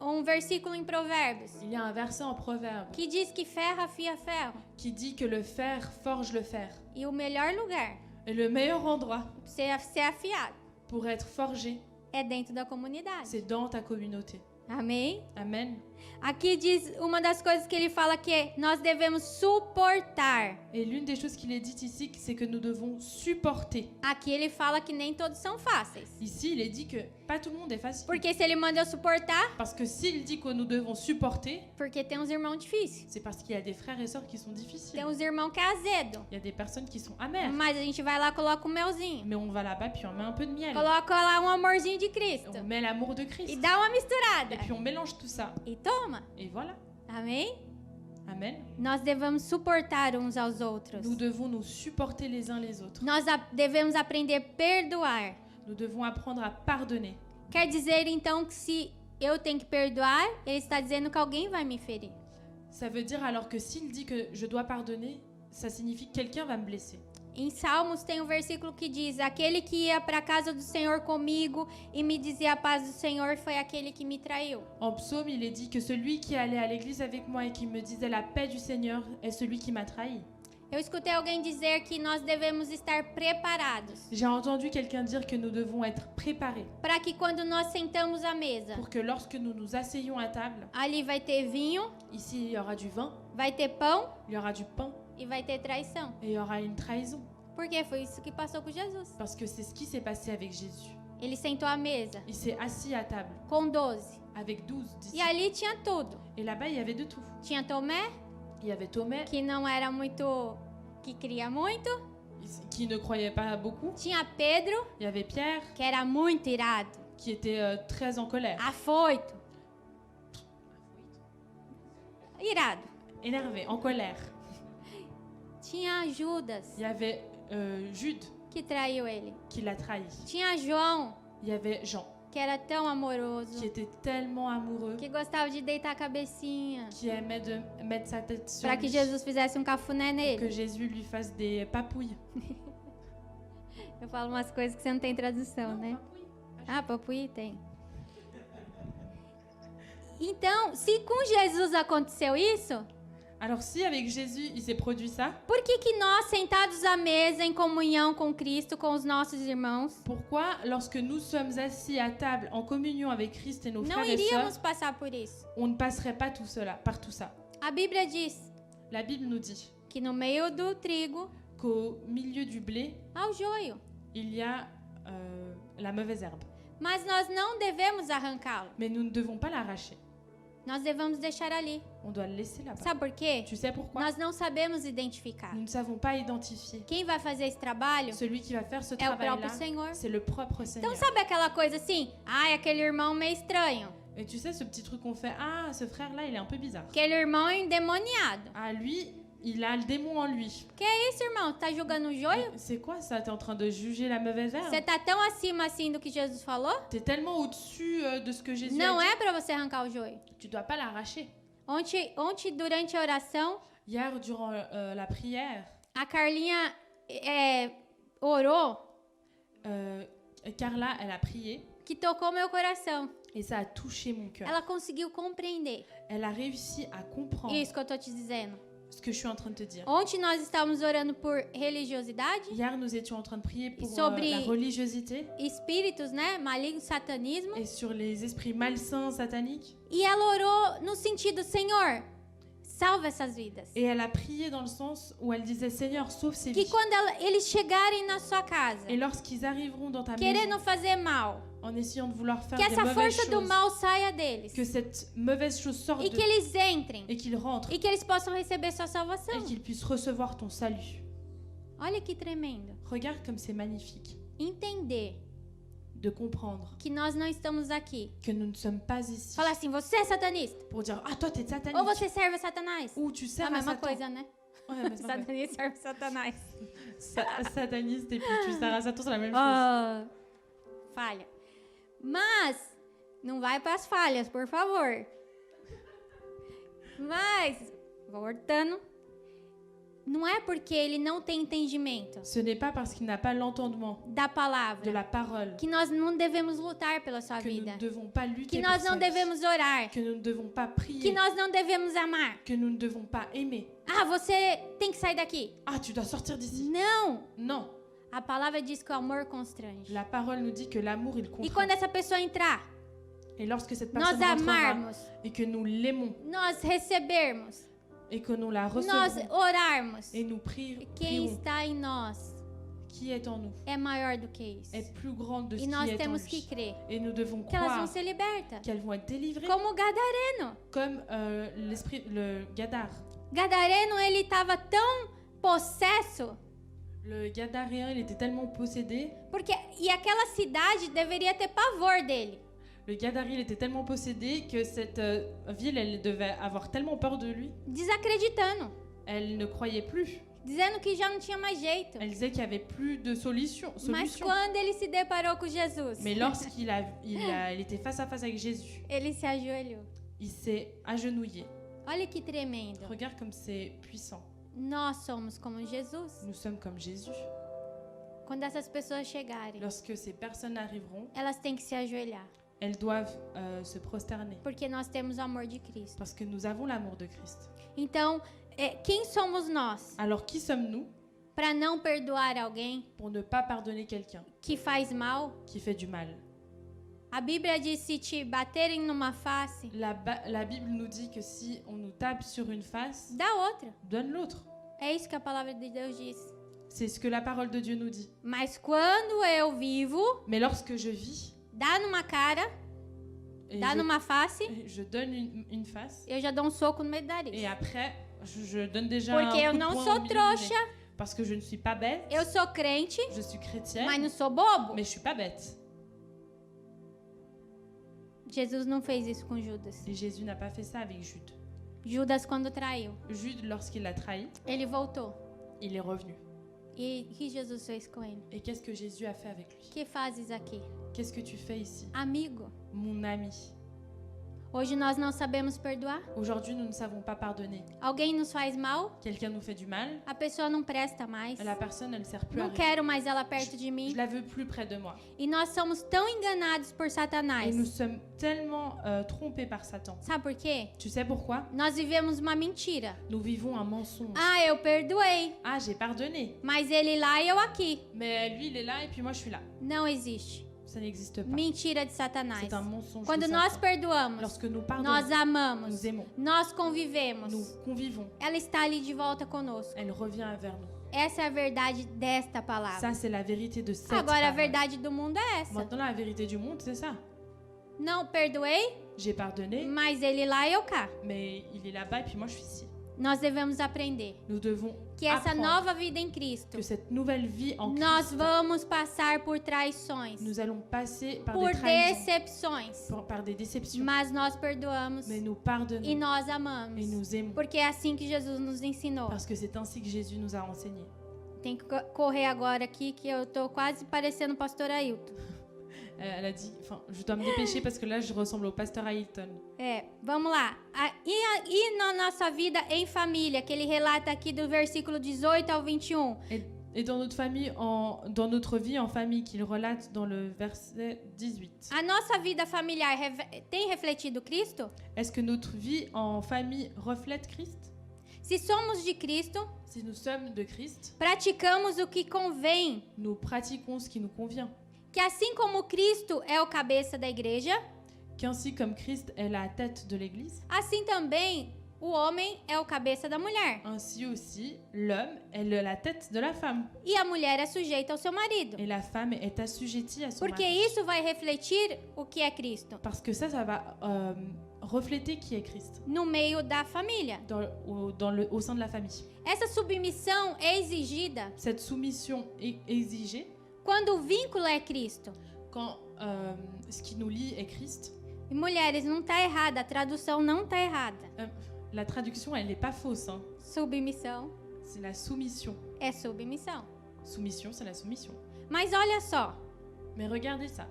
um versículo em Provérbios Il y a un verset en Proverbe que diz que ferro afia ferro. qui dit que le fer forge le fer. E o melhor lugar Et le meilleur endroit para você ser afiado pour être forgé, é dentro da comunidade. c'est dans ta communauté. Amém? Amen. Aqui diz uma das coisas que ele fala que nós devemos suportar. Et l'une des choses qu'il est dit ici, c'est que nous devons supporter. Aqui ele fala que nem todos são fáceis. Ici, il est dit que pas tout le monde est facile. Porque se ele manda eu suportar, Parce que s'il dit que nous devons supporter, porque tem uns irmãos difíceis. c'est parce qu'il y a des frères et sœurs qui sont difficiles. Tem uns irmãos que é azedo. Il y a des personnes qui sont amères. Mas a gente vai lá e coloca um melzinho. Mais on va là-bas, puis on met un peu de miel. Coloca lá um amorzinho de Cristo. On met l'amour de E Christ. dá uma misturada. Et puis on mélange tout ça. E toma. Et voilà. Amém? Amen. Nós devemos suportar uns aos outros. Nous devons nous supporter les uns les autres. Nós devemos aprender a perdoar. Nous devons apprendre à pardonner. Quer dizer, então, que se eu tenho que perdoar, ele está dizendo que alguém vai me ferir. Ça veut dire alors que s'il dit que je dois pardonner, ça signifie que quelqu'un va me blesser. Em Salmos tem um versículo que diz: aquele que ia para a casa do Senhor comigo e me dizia a paz do Senhor foi aquele que me traiu. En psaume, il est dit que celui qui allait à l'église avec moi et qui me disait la paix du Seigneur est celui qui m'a trahi. Eu escutei alguém dizer que nós devemos estar preparados J'ai entendu quelqu'un dire que nous devons être préparés para que quando nós sentamos à mesa, pour que lorsque nous nous asseyons à table, ali vai ter vinho, ici il y aura du vin, vai ter pão il y aura du pain e vai ter traição. et il y aura une trahison. Porque foi isso que passou com Jesus. Parce que c'est ce qui s'est passé avec Jésus. Ele sentou à mesa Il s'est assis à table com 12. avec 12 E disciples. ali tinha tudo. Et là-bas, il y avait de tout. Tinha Tomé, Il y avait Thomas, que não era muito, que queria muito. qui ne croyait pas beaucoup. Tinha Pedro, Il y avait Pierre, que era muito irado, qui était très en colère, afoito. Irado. énervé, en colère. Tinha Judas, Il y avait Jude, que traiu ele. qui l'a trahi. Tinha João, Il y avait Jean, que era tão qui amoroso, était tellement amoureux, que gostava de deitar a cabecinha qui aimait de mettre sa tête sur para que lui, Jesus fizesse um cafuné que nele. Jésus lui fasse des papouilles. Eu falo umas coisas que você não tem tradução, né? Ah, papuí tem. Então, se com Jesus aconteceu isso, Alors si avec Jésus, il s'est produit ça, por que que nós, sentados à mesa em comunhão com Cristo, com os nossos irmãos, pourquoi lorsque nous sommes assis à table en communion avec Christ et nos não frères et iríamos sœurs, passar por isso? on ne passerait pas tout cela, par tout ça? A Bíblia diz La Bible nous dit que no meio do trigo qu'au milieu du blé, há o joio, il y a la mauvaise herbe. mas nós não devemos arrancá-lo. Mais nous ne devons pas l'arracher. Nós devemos deixar ali. On doit le laisser là-bas. Sabe por quê? Tu sais pourquoi? Nós não sabemos identificar. Nous ne savons pas identifier. Quem vai fazer esse trabalho Celui qui va faire ce é o próprio travail-là, Senhor. c'est le propre Seigneur. Então sabe aquela coisa assim? Ai, aquele irmão meio estranho. Et tu sais, ce petit truc qu'on fait, ah, ce frère-là, il est un peu bizarre. Aquele irmão endemoniado. Ah, lui, il a le démon en lui. Que é isso, irmão? Tá julgando o joio? C'est quoi ça? T'es en train de juger la mauvaise herbe? Você tá tão acima assim do que Jesus falou? T'es tellement au-dessus de ce que Jésus Não a dit. é para você arrancar o joio. Tu dois pas l'arracher. Ontem durante a oração, Hier, durant la prière, a Carlinha orou Carla, elle a prié que tocou meu coração. et ça a touché mon cœur. Ela conseguiu compreender Elle a réussi à comprendre isso que eu tô te dizendo. ce que je suis en train de te dire. Ontem nós estávamos orando por religiosidade, Hier, nous étions en train de prier pour Sobre- la religiosité espíritos, né? Maligno, satanismo. et sur les esprits malsains sataniques. E ela orou no sentido, Senhor, salva essas vidas. Et elle a prié dans le sens où elle disait, Seigneur, sauve ces Que vies. quando eles chegarem na sua casa, Et lorsqu'ils arriveront dans ta maison, querendo fazer mal, en essayant de vouloir faire que des essa mauvaises força do choses, mal saia deles. que cette mauvaise chose sorte E que d'eux eles entrem. et qu'ils rentrent E que eles possam receber sua salvação. et qu'ils puissent recevoir ton salut. Olha que tremendo. Regarde comme c'est magnifique Entender de comprendre que nós não estamos aqui. que nous ne sommes pas ici Falar assim, você é satanista. pour dire, ah, toi, t'es Ou satanique. você serve a Satanás. Ou tu É sers a à mesma Satan. coisa, né? Ouais, mais c'est pas vrai. Satanista serve Satanás. Sataniste et puis tu sers à Satan, c'est la même chose. Ah, falha. Mas, não vai para as falhas, por favor. Mas, voltando, não é porque ele não tem entendimento Ce n'est pas parce qu'il n'a pas l'entendement da de palavra la parole que nós não devemos lutar pela sua que nous vida, ne devons pas lutter que pour nós sa não vie, devemos orar, que nous ne devons pas que prier, nós não devemos amar. que nous ne devons pas aimer. Ah, você tem que sair daqui. Ah, tu dois sortir d'ici. Não. Non, A palavra diz que o amor constrange. la parole nous dit que l'amour, il E contraint. quando essa pessoa entrar, Et lorsque cette nós personne rentrera amarmos, et que nous l'aimons nós recebermos, et que nous la nós recevrons orarmos, et nous quem prierons, está em nós qui est en nous é maior do que isso. est plus grande de ce E qui nós est en temos que lui. crer Et nous devons que elas vão croire ser libertas. qu'elles vont être délivrées Como o Gadareno. comme le Gadar. Gadareno, ele estava tão possesso, Le Gadaréen, il était tellement possédé. e aquela cidade deveria ter pavor dele. Le Gadari, il était tellement possédé que cette ville, elle devait avoir tellement peur de lui. Desacreditando, Elle ne croyait plus. dizendo que já não tinha mais jeito. Elle disait qu'il n'y avait plus de solution. Mas quando ele se deparou com Jesus, Mais lorsqu'il il était face à face avec Jésus, ele se ajoelhou. il s'est agenouillé. Olha que tremendo. Regarde comme c'est puissant. Nós somos como Jesus. Nous sommes comme Jésus. Quando essas pessoas chegarem, Lorsque ces personnes arriveront, elas têm que se ajoelhar, elles doivent se prosterner. porque nós temos o amor de Cristo. Parce que nous avons l'amour de Christ. Então, quem somos nós Alors qui sommes-nous para não perdoar alguém pour ne pas pardonner quelqu'un que faz mal? qui fait du mal? A Bíblia diz: se te baterem numa face, La Bible nous dit que si on nous tape sur une face, dá outra. donne l'autre. É isso que a palavra de Deus diz. C'est ce que la parole de Dieu nous dit. Mas quando eu vivo, Mais lorsque je vis dá numa cara, et dá numa face, je donne une face, eu já dou um soco no meio do nariz. et après, je donne déjà Porque eu un coup de não poing sou au milieu du trouxa, nez. Parce que je ne suis pas bête, eu sou crente, je suis chrétienne, mas não sou bobo. mais je suis pas bête. Jesus não fez isso com Judas. Et Jésus n'a pas fait ça avec Jude. Judas, quando traiu, Jude, lorsqu'il l'a trahi, ele voltou. il est revenu. E o que Jesus fez com ele? Et qu'est-ce que Jésus a fait avec lui? Que fazes aqui? Qu'est-ce que tu fais ici? Amigo, Mon ami. hoje nós não sabemos perdoar. Aujourd'hui, nous ne savons pas pardonner. Alguém nos faz mal, Quelqu'un nous fait du mal, a pessoa não presta mais. la personne, elle ne sert plus à Não rien. quero mais ela perto de mim. Je la veux plus près de moi. E nós somos tão enganados por Et Satanás. nous sommes tellement trompés par Satan. Sabe por quê? Tu sais pourquoi? Nós vivemos uma mentira. Nous vivons un mensonge. Ah, eu perdoei, Ah, j'ai pardonné. mas ele lá e eu aqui. Mais lui, il est là et puis moi, je suis là. Não existe. Ça n'existe pas. Mentira de Satanás. C'est un mensonge Quando de nós Satan. perdoamos, Lorsque nous nós pardonnons, amamos, nous aimons, nós convivemos, nous convivons, ela está ali de volta conosco. elle revient vers nous. Essa é a verdade desta palavra. Ça, c'est la vérité de cette Agora, a parole. verdade do mundo é essa. Maintenant, la vérité du monde, c'est ça. Não perdoei, J'ai pardonné, mas ele lá e eu cá. mais il est là-bas et puis moi, je suis ici. Nós devemos aprender Nous devons que essa apprendre nova vida em Cristo, que cette nouvelle vie en nós Christ, vamos passar por traições, nous allons passer par por des trahisons, decepções, par des déceptions, mas nós perdoamos mais nous e pardonnons nós et amamos. nous aimons. Porque é assim que Jesus nos ensinou. Parce que c'est ainsi que Jésus nous a enseigné. Tem que correr agora aqui que eu tô quase parecendo o pastor Ailton. Elle a dit, enfin, je dois me dépêcher parce que là, je ressemble au pasteur Ailton. Vamos lá. E na nossa vida em família, que ele relata aqui do versículo 18 ao 21. Et dans notre famille, dans notre vie en famille, qu'il relate dans le verset 18. A nossa vida familiar tem refletido Cristo? Est-ce que notre vie en famille reflète Christ? Se somos de Cristo, Si nous sommes de Christ, praticamos o que convém. nous pratiquons ce qui nous convient. Que assim como Cristo é o cabeça da igreja, Qu'ainsi comme Christ est la tête de l'Église, assim também o homem é o cabeça da mulher. ainsi aussi l'homme est la tête de la femme. E a mulher é sujeita ao seu marido. Et la femme est assujettie à son Porque mari. isso vai refletir o que é Cristo Parce que ça va refléter qui est Christ no meio da família. au sein de la famille. Essa submissão é exigida Cette soumission est exigée quando o vínculo é Cristo. quand ce qui nous lie est Christ. E mulheres, não está errada, a tradução não está errada. La traduction, elle n'est pas fausse. Hein. Submissão C'est la soumission. é submissão. Soumission, c'est la soumission. Mas olha só, Mais regardez ça.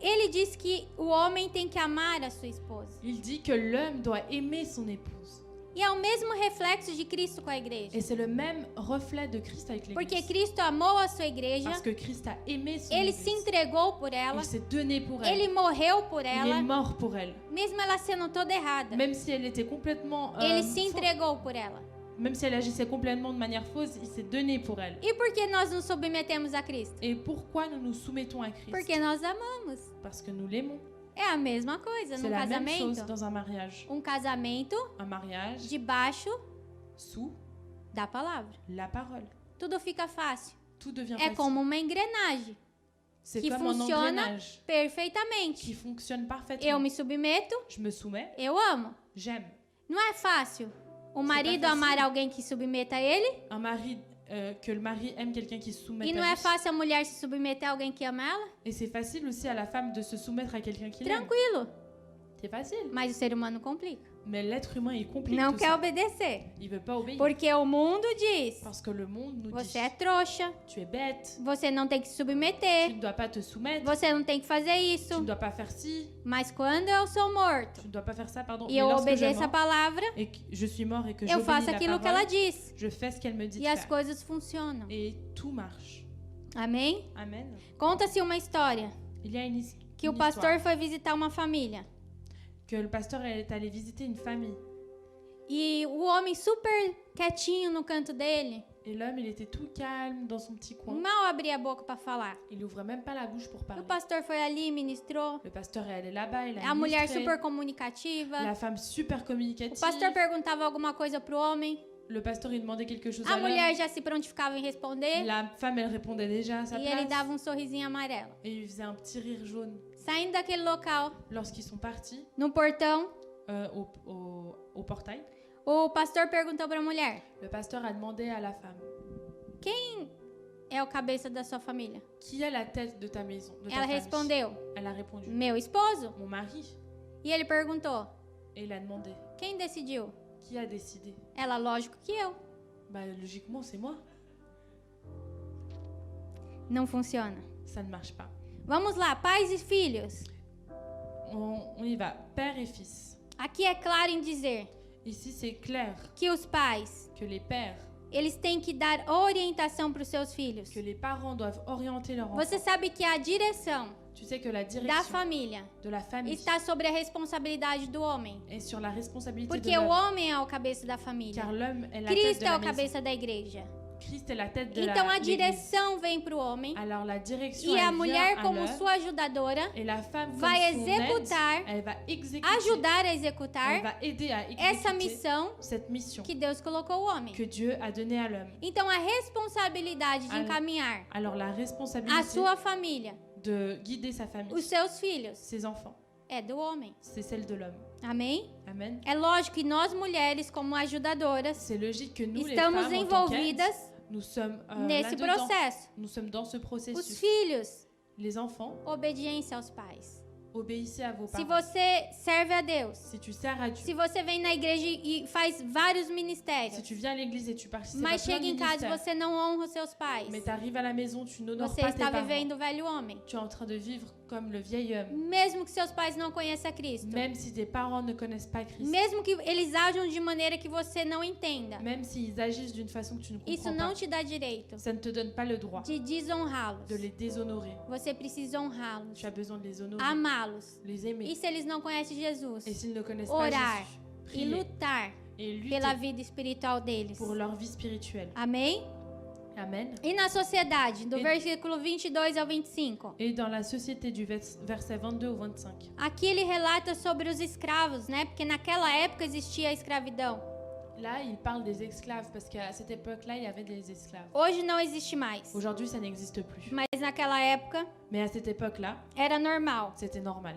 ele diz que o homem tem que amar a sua esposa. Il dit que l'homme doit aimer son épouse. E é o mesmo reflexo de Cristo com a igreja. Et c'est le même reflet de Christ avec Porque l'Église. Cristo amou a sua igreja, Parce que Christ a aimé son ele se Église. entregou por ela, Il s'est donné pour elle. ele morreu por Il est ela, mort pour elle. mesmo ela sendo toda errada. Même si elle était complètement... Ele se entregou por ela. Même si elle agissait complètement de manière fausse, il s'est donné pour elle. E por que nós nos submetemos a Cristo? Et pourquoi nous nous soumettons à Christ? Porque nós amamos. Parce que nous l'aimons. É a mesma coisa C'est num la même casamento. chose dans un mariage. Um casamento Un mariage debaixo sous da palavra. la parole. Tudo fica fácil. Tout devient É facile. como uma engrenagem C'est que comme un funciona engrenage qui perfeitamente. fonctionne Eu parfaitement. me submeto, Je me soumets, eu amo. j'aime. Não é fácil o marido fácil. amar alguém que submeta a ele? Un mari, que le mari aime quelqu'un qui se soumet E não à é lui. fácil a mulher se submeter a alguém que ama ela? Et c'est facile aussi à la femme de se soumettre à quelqu'un qui l'aime. Tranquilo. C'est facile. Mas o ser humano complica. Mais l'être humain, il complique Não tout quer ça. obedecer. Il veut pas obéir. Porque o mundo diz: Parce que le monde nous você dit, é trouxa, tu es bête, você não tem que se tu submeter, ne dois pas te soumettre, você não tem que fazer tu isso. ne dois pas faire ci, Mas quando eu sou morto tu ne dois pas faire ça, pardon. e Mais eu lorsque je obedeço a mens palavra, et que je suis mort et que eu j'obéis faço la aquilo que ela parole, diz. je fais ce qu'elle me dit E de as faire. coisas funcionam. Et tout marche. Amém? Amen. Conta-se uma história Il y a une, que o une pastor histoire foi visitar uma família. que le pasteur est allé visiter une famille. E o homem super quietinho no canto dele, Et l'homme, il était tout calme dans son petit coin. mal abria a boca para falar. Il ouvrait même pas la bouche pour E parler. o pastor foi ali, ministrou. Le pasteur est allé là-bas, il a A mulher ministré. super comunicativa. La femme super O communicative. pastor perguntava alguma coisa pro homem. Le pasteur, il demandait quelque chose A à mulher l'homme. já se prontificava em responder. La femme, elle répondait déjà à sa E ele place. dava um sorrisinho amarelo. Et il faisait un petit rire jaune. Saindo daquele local, Lorsqu'ils sont partis no portão, au portail, o pastor perguntou para a mulher: le pasteur a demandé à la femme, quem é o cabeça da sua família? qui a la tête de ta maison, de ta Ela famille? respondeu: Elle a répondu, meu esposo. mon mari. E ele perguntou: Et il a demandé, quem decidiu? qui a décidé? Ela, lógico que eu. Bah, logiquement, c'est moi. Não funciona. Ça ne marche pas. Vamos lá, pais e filhos. On y va, père et fils. Aqui é claro em dizer Ici, c'est clair que os pais, que les pères, eles têm que dar orientação para os seus filhos. que les parents doivent orienter leur enfant. Você sabe que a direção Tu sais que la da direction família de la famille está sobre a responsabilidade do homem. est sur la responsabilité de Porque o l'homme. homem é o cabeça da família. Car l'homme est la tête Cristo de é la o maison. cabeça da igreja. Christ est la tête de Então a l'église. direção vem para o homem Alors la direction e a elle mulher, vient à como l'homme, sua ajudadora, et la femme comme vai son executar, aide, elle va exécuter, ajudar a elle executar va aider à essa exécuter missão cette mission que Deus colocou o homem. que Dieu a donnée à l'homme. Então a responsabilidade de Alors- encaminhar Alors la a responsabilité sua família, de guider sa famille, os seus filhos, ses enfants, é do homem. c'est celle de l'homme. Amém? Amen. É lógico que nós mulheres, como ajudadoras, C'est logique que nous, les estamos femmes, en tant qu'aides, envolvidas nous sommes nesse là-dedans. processo. Nous sommes dans ce Os processus. filhos, Les enfants, obediência aos pais. obéissez à vos Se parents. você serve a Deus, Si tu sers à Dieu, se você vem na igreja e faz vários si ministérios, tu viens à l'église et tu participes à mas plein de chega em casa e ministères, você não honra os seus pais, mais tu arrives à la maison, tu n'honores você pas tes está parents. vivendo o velho homem. Tu es en train de vivre comme le vieil homme. Mesmo que seus pais não conheçam a Cristo. Même si tes parents ne connaissent pas Christ, Mesmo que eles ajam de maneira que você não entenda. même s'ils agissent d'une façon que tu ne Isso comprends não pas, te dá direito ça ne te donne pas le droit de desonrá-los. de les déshonorer. Você precisa honrá-los, Tu as besoin de les honorer, amá-los. les aimer. E se eles não conhecem Jesus, Et s'ils ne connaissent orar pas Jésus, e prier lutar et lutter pela vida espiritual deles. pour leur vie spirituelle. Amém? Amen. E na sociedade, do E- versículo 22 ao 25. Et dans la société du verset 22 au 25, Aqui ele relata sobre os escravos, né? Porque naquela época existia a escravidão. là, il parle des esclaves parce qu'à cette époque-là, il y avait des esclaves. Hoje não existe mais. Aujourd'hui, ça n'existe plus. Mas naquela época Mais à cette époque-là, era normal. c'était normal.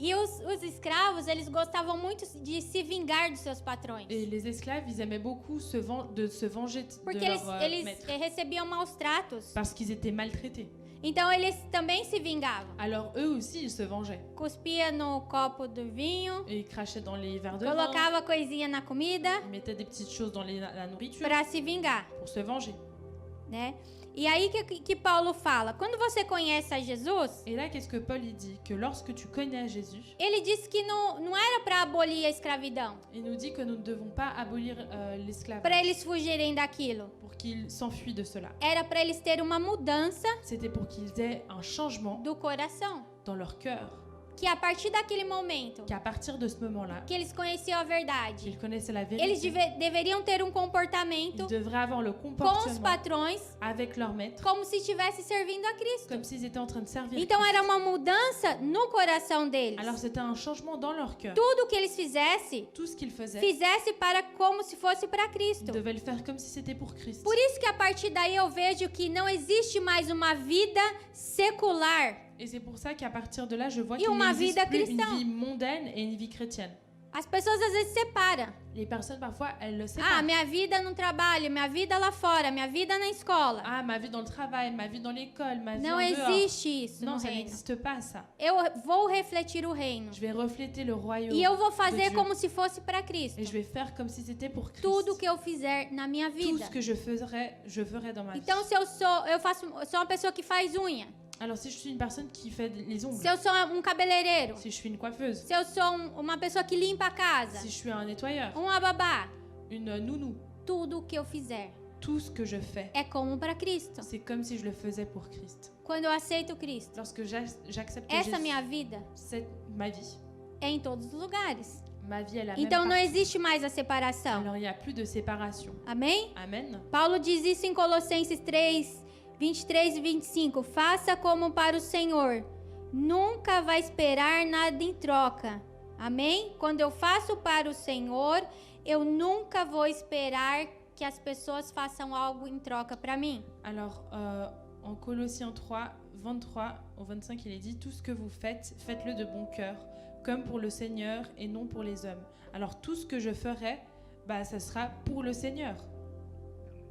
E os escravos, eles gostavam muito de se vingar dos seus patrões. Et les esclaves, ils aimaient beaucoup se venger de Porque leur eles maître recebiam maus tratos. parce qu'ils étaient maltraités. Então eles também se vingavam. Alors eux aussi, ils se vengeaient. Cuspia no copo do vinho, Et ils crachaient dans les verres de vin, colocava coisinha na comida ils mettaient des petites choses dans la nourriture para se vingar, pour se venger. né? E aí que Paulo fala, quando você conhece a Jesus, Et là, qu'est-ce que Paul il dit? Que lorsque tu connais Jésus, ele disse que não era para abolir a escravidão, il nous dit que nous ne devons pas abolir para l'esclavage eles fugirem daquilo. pour qu'ils s'enfuient de cela. Era para eles terem uma mudança C'était pour qu'ils aient un changement do coração. dans leur cœur. que a partir daquele momento qu'à partir de ce moment-là, que eles conheciam a verdade, qu'ils connaissaient la eles vérité, deveriam ter um comportamento ils devraient avoir le com os comportement patrões avec leur maître, como se estivesse servindo a Cristo. comme s'ils étaient en train de servir Então Christ. era uma mudança no coração deles. Alors c'était un changement dans leur cœur. Tudo que eles fizessem, Tout ce qu'ils faisaient, fizesse para como se fosse para ils Cristo. devaient le faire comme si c'était pour Christ. Por isso que a partir daí eu vejo que não existe mais uma vida secular. Et c'est pour ça qu'à partir de là, je vois E qu'il uma n'existe vida plus cristã. une vie mondaine et une vie chrétienne. As pessoas às vezes separam. Les personnes, parfois, elles le Ah, séparent. minha vida no trabalho, minha vida lá fora, minha vida na escola. Ah, ma vie dans le travail, ma vie dans l'école, ma vie Não en dehors. existe isso Non, no ça reino. n'existe pas, ça. Eu vou refletir o reino. Je vais refléter le royaume E eu vou de fazer Dieu. como se fosse para Cristo. Et je vais faire comme si c'était pour Christ. Tudo que eu fizer na minha Tout vida. ce que je ferai dans ma vie. Então, se eu sou uma pessoa que faz unha, Alors, si je suis une personne qui fait les ongles, se eu sou um cabeleireiro, si je suis une coiffeuse, se eu sou uma pessoa que limpa a casa, si je suis un nettoyeur, uma babá, une nounou, tudo que eu fizer tout ce que je fais, é como para Cristo. c'est comme si je le faisais pour Christ. Quando eu aceito Cristo, Lorsque j'accepte essa Jésus, minha vida c'est ma vie. é em todos os lugares. Ma vie est la Então même não partout. existe mais a separação. Alors, il n'y a plus de séparation. Amém? Amen. Paulo diz isso em Colossenses 3, 23 e 25. Faça como para o Senhor. Nunca vai esperar nada em troca. Amém? Quando eu faço para o Senhor, eu nunca vou esperar que as pessoas façam algo em troca para mim. Alors, en Colossiens 3, 23 au 25, il est dit « Tout ce que vous faites, faites-le de bon cœur, comme pour le Seigneur et non pour les hommes. » Alors, tout ce que je ferai, bah, ça sera pour le Seigneur.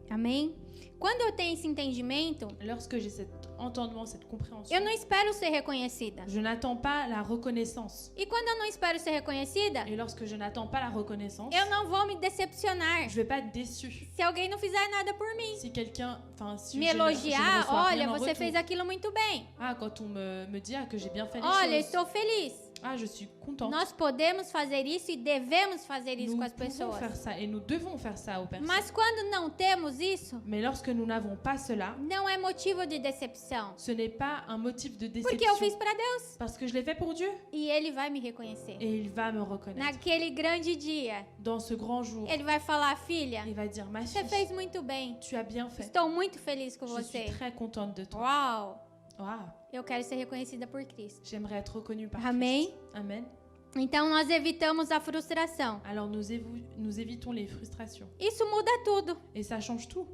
Amém? Quando eu tenho esse entendimento, Lorsque j'ai cet entendement, cette compréhension, eu não espero ser reconhecida. je n'attends pas la reconnaissance. E quando eu não espero ser reconhecida, Et lorsque je n'attends pas la reconnaissance, eu não vou me decepcionar je vais pas être déçue. se alguém não fizer nada por mim. Si quelqu'un, enfin, si Me je ne elogiar, reçois olha, rien en você retour. fez aquilo muito bem. Ah, quand on me dit que j'ai bien fait les Olha, choses. estou feliz. Ah, je suis contente. Nós podemos fazer isso e devemos fazer isso Nous com as pouvons pessoas. faire ça et nous devons faire ça aux personnes. Mas quando não temos isso, Mais lorsque nous n'avons pas cela, não é motivo de decepção. ce n'est pas un motif de Porque eu déception. fiz para Deus. Parce que je l'ai fait pour Dieu. E Ele vai me reconhecer. Et il va me reconnaître. Naquele grande dia, Dans ce grand jour, Ele vai falar, filha, il va dire, ma você fille, fez muito bem. tu as bien fait. Estou muito feliz com Je suis você. très contente de toi. Uau! Waouh, Eu quero ser reconhecida por Cristo. j'aimerais être reconnue par Amém? Christ. Amen. Então nós evitamos a frustração. Alors nous évitons les frustrations. Isso muda tudo, Et ça change tout.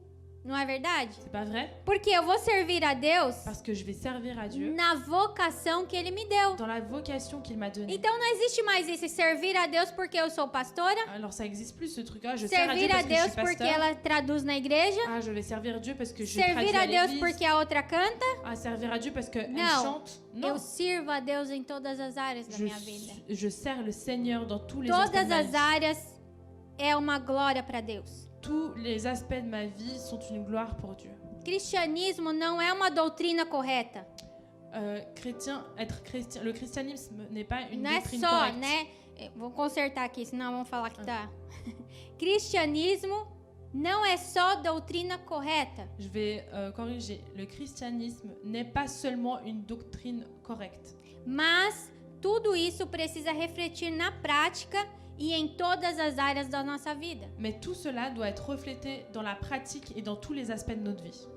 não é verdade? C'est pas vrai? Porque eu vou servir a Deus Parce que je vais servir à Dieu na vocação que Ele me deu. dans la vocation qu'il m'a donnée. Então não existe mais esse servir a Deus porque eu sou pastora, Alors ça existe plus ce truc-là. Je sers à Dieu servir a parce que je Deus suis porque pasteur. ela traduz na igreja, Ah, je vais servir Dieu parce que je servir traduis a à Deus l'église. porque a outra canta. Ah, servir à Dieu parce qu'elle Non. chante. Non. Eu sirvo a Deus em todas as áreas da Je, minha vida. je sers le Seigneur dans tous les aspects Todas de ma as vie. áreas é uma glória para Deus. Tous les aspects de ma vie sont une gloire pour Dieu. Cristianismo não é uma doutrina correta. Être chrétien, le christianisme n'est pas une Não é doctrine só, correcte. né? Vou consertar aqui, senão vão falar que tá. Cristianismo não é só doutrina correta. Je vais corriger. Le christianisme n'est pas seulement une doctrine correcte. Mas tudo isso precisa refletir na prática e em todas as áreas da nossa vida. Mais tout cela doit être reflété dans la pratique et dans tous les aspects de notre vie.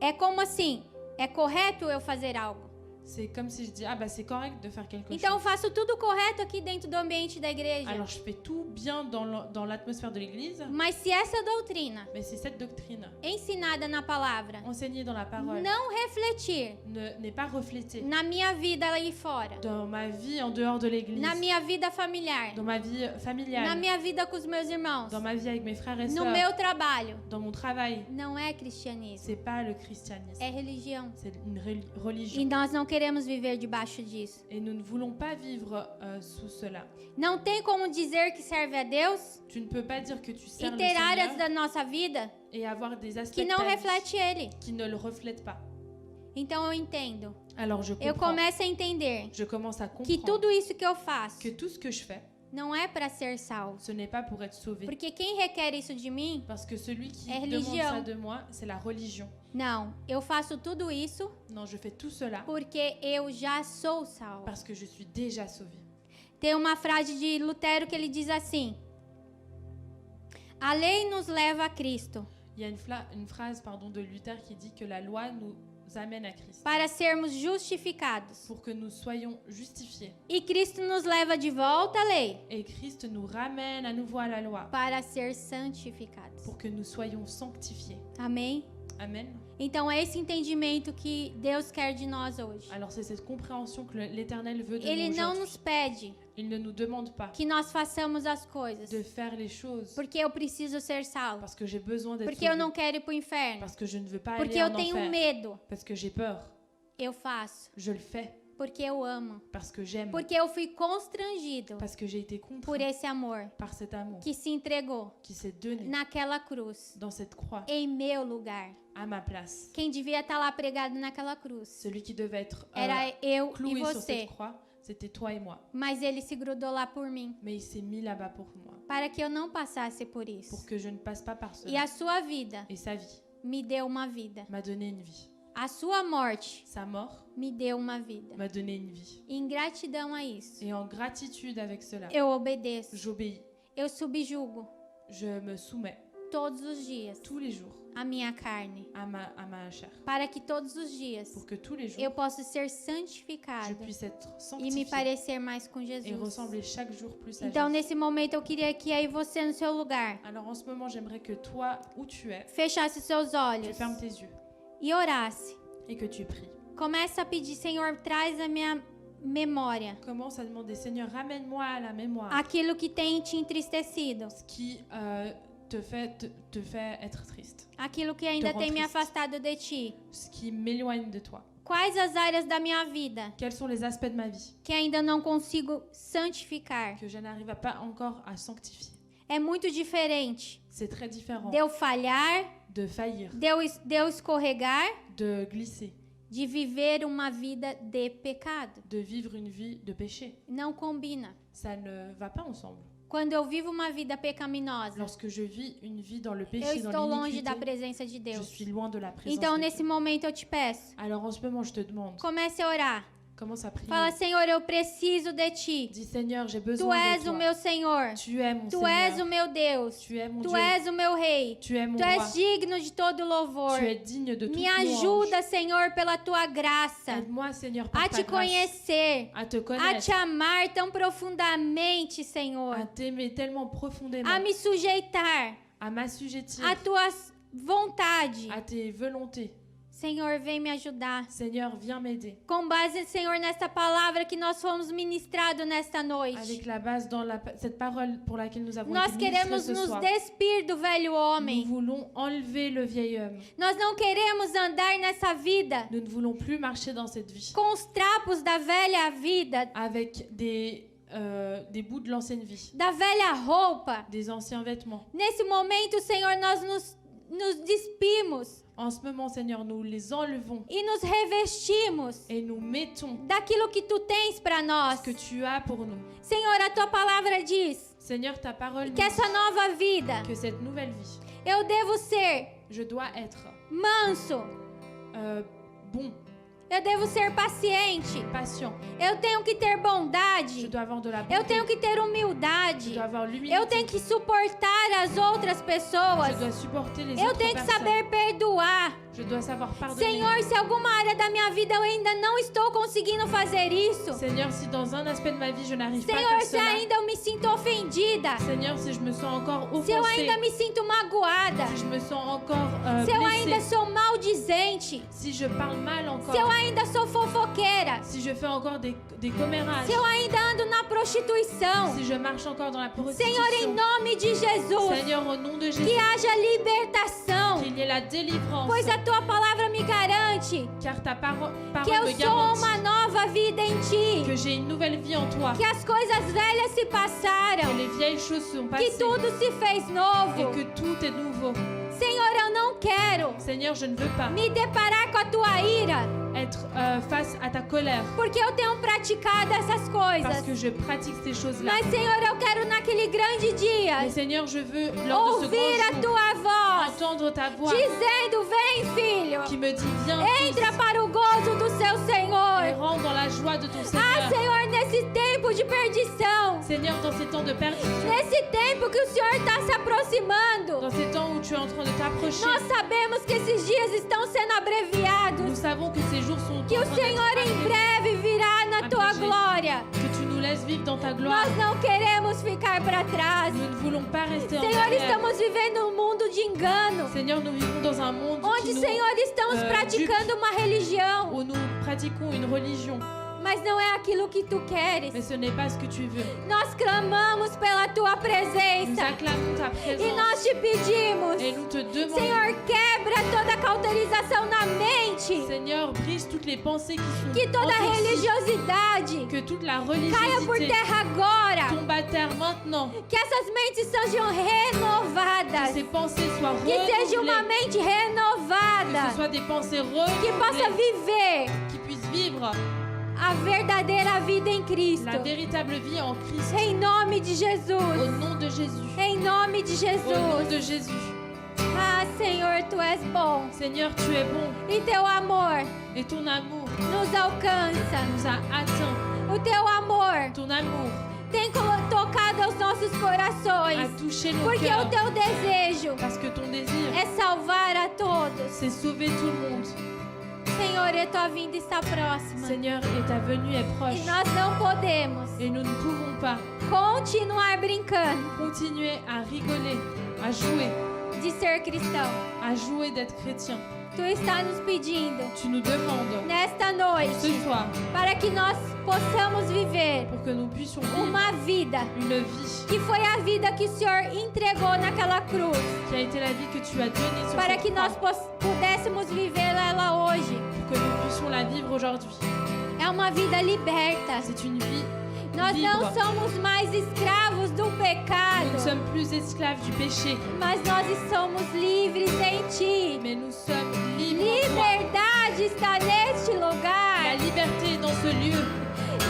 É como assim, é correto eu fazer algo. C'est comme si je dis, ah bah c'est correct de faire quelque Então eu chose. faço tudo correto aqui dentro do ambiente da igreja. Alors je fais tout bien dans l'atmosphère de l'église, Mas se essa doutrina mais si cette doctrine ensinada na palavra enseignée dans la parole não refletir n'est pas reflétée na minha vida aí fora, dans ma vie en dehors de l'église, na minha vida familiar, dans ma vie na familiale, minha vida com os meus irmãos, dans ma vie avec mes frères et no sœurs, meu trabalho, dans mon travail, não é cristianismo, c'est pas le christianisme, é religião. c'est une religion. E nós não queremos viver debaixo disso. Et nous ne voulons pas vivre sous cela. Não tem como dizer que serve a Deus Tu ne peux pas dire que tu e sers le ter áreas Seigneur da nossa vida et avoir des aspects que de não ta vie reflete Ele. qui ne le reflètent pas. Então eu entendo. Alors je Eu comprends. começo a entender Je commence à que comprendre tudo isso que eu faço que tout ce que je fais não é para ser salvo. Ce n'est pas pour être sauvé. Porque quem requer isso de mim, Parce que celui qui É demande religião. ça de moi, c'est la religion. não. Eu faço tudo isso Non, je fais tout cela porque eu já sou salvo. parce que je suis déjà sauvé. Tem uma frase de Lutero que ele diz assim: a lei nos leva a Cristo Il y a une phrase de Luther qui dit que la loi nous amène à Christ para sermos justificados. pour que nous soyons justifiés. E Cristo nos leva de volta à lei Et Christ nous ramène à nouveau à la loi para ser santificados. pour que nous soyons sanctifiés. Amém? Amen. Então é esse entendimento que Deus quer de nós hoje. Alors c'est cette compréhension que l'Éternel veut de Ele nous não aujourd'hui. nos pede Il ne nous demande pas que nós façamos as coisas de faire les choses porque eu preciso ser salvo, parce que j'ai besoin d'être porque eu sauvé, não quero ir para o inferno, parce que je ne veux pas porque aller eu en tenho enfer, medo. parce que j'ai peur. Eu faço Je le fais porque eu amo, parce que j'aime, porque eu fui constrangido parce que j'ai été por contraint esse amor par cet amour que se entregou qui s'est donné naquela cruz, dans cette croix em meu lugar. à ma place. Quem devia estar lá pregado naquela cruz Celui qui devait être era eu e cloué sur você, cette croix, c'était toi et moi. mas ele se grudou lá por mim, Mais il s'est mis là-bas pour moi, para que eu não passasse por pour isso. que je ne passe pas par E cela. a sua vida Et sa vie me deu uma vida. m'a donné une vie. A sua morte Sa mort me deu uma vida. m'a donné une vie. E em gratidão a isso, Et en gratitude avec cela, eu obedeço. j'obéis. Eu subjugo Je me soumets todos os dias tous les jours a minha carne, à ma chair, para que todos os dias pour que tous les jours, eu possa ser je santificada puisse être e me sanctifié parecer mais com et Jesus. ressembler chaque jour plus à Então, Jésus. nesse momento, eu queria que aí você, no seu lugar, Alors en ce moment, j'aimerais que toi, où tu es, fechasse seus tu olhos fermes tes yeux e orasse. et que tu pries. Comece a pedir, Senhor, traz a minha memória Commence à demander, Seigneur, ramène-moi à la mémoire aquilo que tem te entristecido, ce qui te fait être triste, aquilo que ainda Te tem me rend triste. afastado de ti. ce qui m'éloigne de toi. Quais as áreas da minha vida Quels sont les aspects de ma vie que ainda não consigo santificar? que je n'arrive pas encore à sanctifier? É muito diferente C'est très différent de eu falhar, de faillir, de eu escorregar, de glisser, de viver uma vida de pecado. de vivre une vie de péché. Não combina. Ça ne va pas ensemble. Quando eu vivo uma vida pecaminosa, Lorsque je vis une vie dans le eu péché, estou dans longe da l'iniquité, presença de je Deus. suis loin de la présence Então, de nesse Dieu. momento, eu te peço, Alors en ce moment, je te demande, comece a orar. commence à prier. Fala, Senhor, eu preciso de ti. Dis, Seigneur, j'ai Tu besoin de és toi. o meu Senhor. Tu es mon Tu és o Seigneur. meu Deus. Tu es mon Tu Dieu. és o meu Rei. Tu es mon Tu roi. és digno de todo louvor. Tu es digne de toute Me louange. ajuda, Senhor, pela tua graça, Aide-moi, Seigneur, par a ta te grâce, conhecer, à te a connaître, te amar tão profundamente, à Senhor, t'aimer tellement profondément, a me sujeitar à m'assujettir à tua vontade. à tes volontés. Senhor, vem me ajudar. Seigneur, viens m'aider. Com base, Senhor, nesta palavra que nós fomos ministrados nesta noite. Avec la base dans cette parole pour laquelle nous avons Nós été ministrés queremos ce nos soir. despir do velho Nous homem. voulons enlever le vieil homme. Nós não queremos andar nessa vida Nous ne voulons plus marcher dans cette vie com os trapos da velha vida, avec des bouts de l'ancienne vie, da velha roupa. des anciens vêtements. Nesse momento, Senhor, nós nos despimos En ce moment, Seigneur, nous les enlevons e nos revestimos et nous mettons daquilo que tu tens para nós. ce que tu as pour nous. Senhor, a tua palavra diz Seigneur, ta parole nous que essa dit nova vida, que cette nouvelle vie, eu devo ser je dois être manso, bon, eu devo ser paciente, patient, eu tenho que ter je bondade, dois avoir de la eu bonté, tenho que ter je humildade, dois avoir eu l'humilité, tenho que suportar as outras je pessoas, dois supporter les eu autres tenho que personnes, saber perdoar. je dois savoir pardonner. Senhor, se alguma área da minha vida eu ainda não estou conseguindo fazer isso, Seigneur, si dans un aspect de ma vie je n'arrive pas à Senhor, faire se cela, ainda eu me sinto ofendida, Seigneur, si je me sens encore se eu offensée, ainda me sinto magoada, si je me sens encore se eu ainda blessée, sou maldizente, si je parle mal se eu encore, ainda sou fofoqueira, si je fais encore des commérages, se eu ainda ando na prostituição, si je marche encore dans la prostitution, Senhor, em nome de Jesus, Seigneur, au nom de Jésus, que haja libertação, qu'il y ait la délivrance, pois a tua palavra me garante car ta parole que me eu sou garantit uma nova vida em ti, que j'ai une nouvelle vie en toi, que as coisas velhas se que passaram, les vieilles choses sont que passées tudo se fez novo. et que tout est nouveau. Senhor, eu não quero Seigneur, je ne veux pas me deparar com a tua ira, être face à ta colère. porque eu tenho praticado essas Parce coisas. que je pratique ces choses-là. Mas, Senhor, eu quero naquele grande dia Mais Seigneur, je veux, lors de ce ouvir a grand jour, tua voz entendre ta voix dizendo: vem, filho, qui me dit, viens, entra fils, para o gozo do seu et Senhor. rentre dans la joie de ton Ah, Seigneur. Senhor, nesse tempo de perdição, Seigneur, dans ces temps de perdition, nesse tempo que o Senhor está se aproximando, dans ces temps où tu es en train de t'approcher, nós sabemos que esses dias estão sendo nous abreviados, savons que ces jours sont que en o train Senhor d'être em arrivés, breve virá na tua Abrégé. glória. que tu nous laisses vivre dans ta gloire. Nós não queremos ficar para trás. Nous ne voulons pas rester en Senhor, arrière. estamos vivendo um mundo de engano, Seigneur, nous vivons dans un monde onde, qui nous, Senhor, estamos praticando uma religião, où nous pratiquons une religion, mas não é aquilo que tu queres. mais ce n'est pas ce que tu veux. Nós clamamos pela tua Nous presença acclamons ta e présence nós te pedimos, et nous te demandons, Senhor, quebra toda cauterização na mente, Seigneur, brise toutes les pensées qui sont que toda endurcies, religiosidade que toute la caia por religiosité terra agora, tombe à terre maintenant, que essas mentes sejam que renovadas, ces pensées soient que seja uma renouvelées, mente que renovada, ce soient des pensées que possa renouvelées, viver qui puissent vivre a verdadeira vida em Cristo. la véritable vie en Christ, Em nome de au Jesus. nom de Jésus, Em nome de au nom Jesus. de Jésus. Ah, Senhor, tu és bom. Seigneur, tu es bon E teu amor et ton amour nos alcança. nous a atteints. O teu amor Ton amour tem tocado aos nossos a corações. touché nos Porque o cœurs. teu desejo Parce que ton désir, é salvar a todos. c'est sauver tout le monde. Senhor, e a tua vinda está próxima. Seigneur, et ta venue est E proche. nós não podemos Et nous ne pouvons pas continuar brincando continuer à rigoler, à de ser cristão. d'être chrétien. Tu está nos pedindo Tu nous demandes nesta ce noite soir, para que nós possamos viver pour que nous puissions vivre uma vida une vie que foi a vida que o Senhor entregou naquela cruz, qui a été la vie que tu as donnée sur para cette que nós croix, pudéssemos viver ela hoje. pour que nous puissions la vivre aujourd'hui. É uma vida liberta. C'est une vie Nós não libre. somos mais escravos do Nous ne pecado, sommes plus esclaves du péché, mas nós somos livres em Ti. mais nous sommes libres en toi. Liberdade está neste La lugar. liberté est dans ce lieu.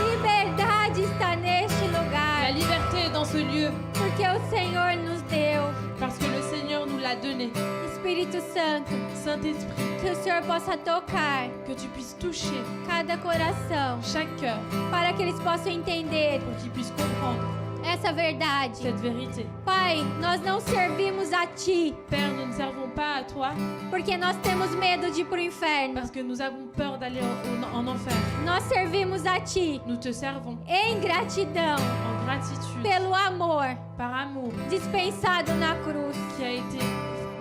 Liberdade está neste La lugar. liberté est dans ce lieu Porque o Senhor nos deu. parce que le Seigneur nous l'a donné. Espírito Santo, Saint-Esprit, que o Senhor possa tocar que tu puisses toucher cada coração, chaque cœur para que eles possam entender pour qu'ils puissent comprendre essa verdade. cette vérité. Pai, nós não servimos a Ti Père, nous ne servons pas à toi porque nós temos medo de ir para o inferno. parce que nous avons peur d'aller en enfer. Nós servimos a Ti Nous te servons em gratidão en gratitude pelo amor par amour dispensado na cruz. qui a été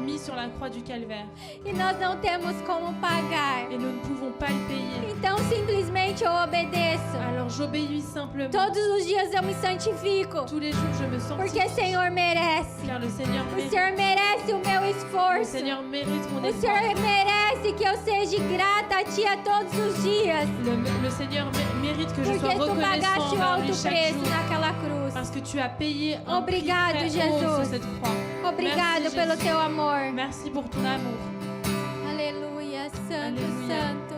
mis sur la croix du calvaire E nós não temos como pagar. et nous ne pouvons pas le payer. Então simplesmente eu obedeço. Alors j'obéis simplement. Todos os dias eu me santifico. Tous les jours je me sens Porque o Senhor merece. car le Seigneur O mérite. Senhor merece o meu Le esforço. Seigneur mérite mon O effort. Senhor merece que eu seja grata a Ti a todos os dias. Le Seigneur mérite que je sois Porque Tu reconnaissant pagaste o envers lui alto chaque preço jour. naquela cruz. Parce que tu as payé un prix Obrigado, très haut sur Jesus. cette croix. Obrigado Merci, pelo Jésus. Teu amor. Merci pour ton amour. Aleluia, Santo, Aleluia. Santo.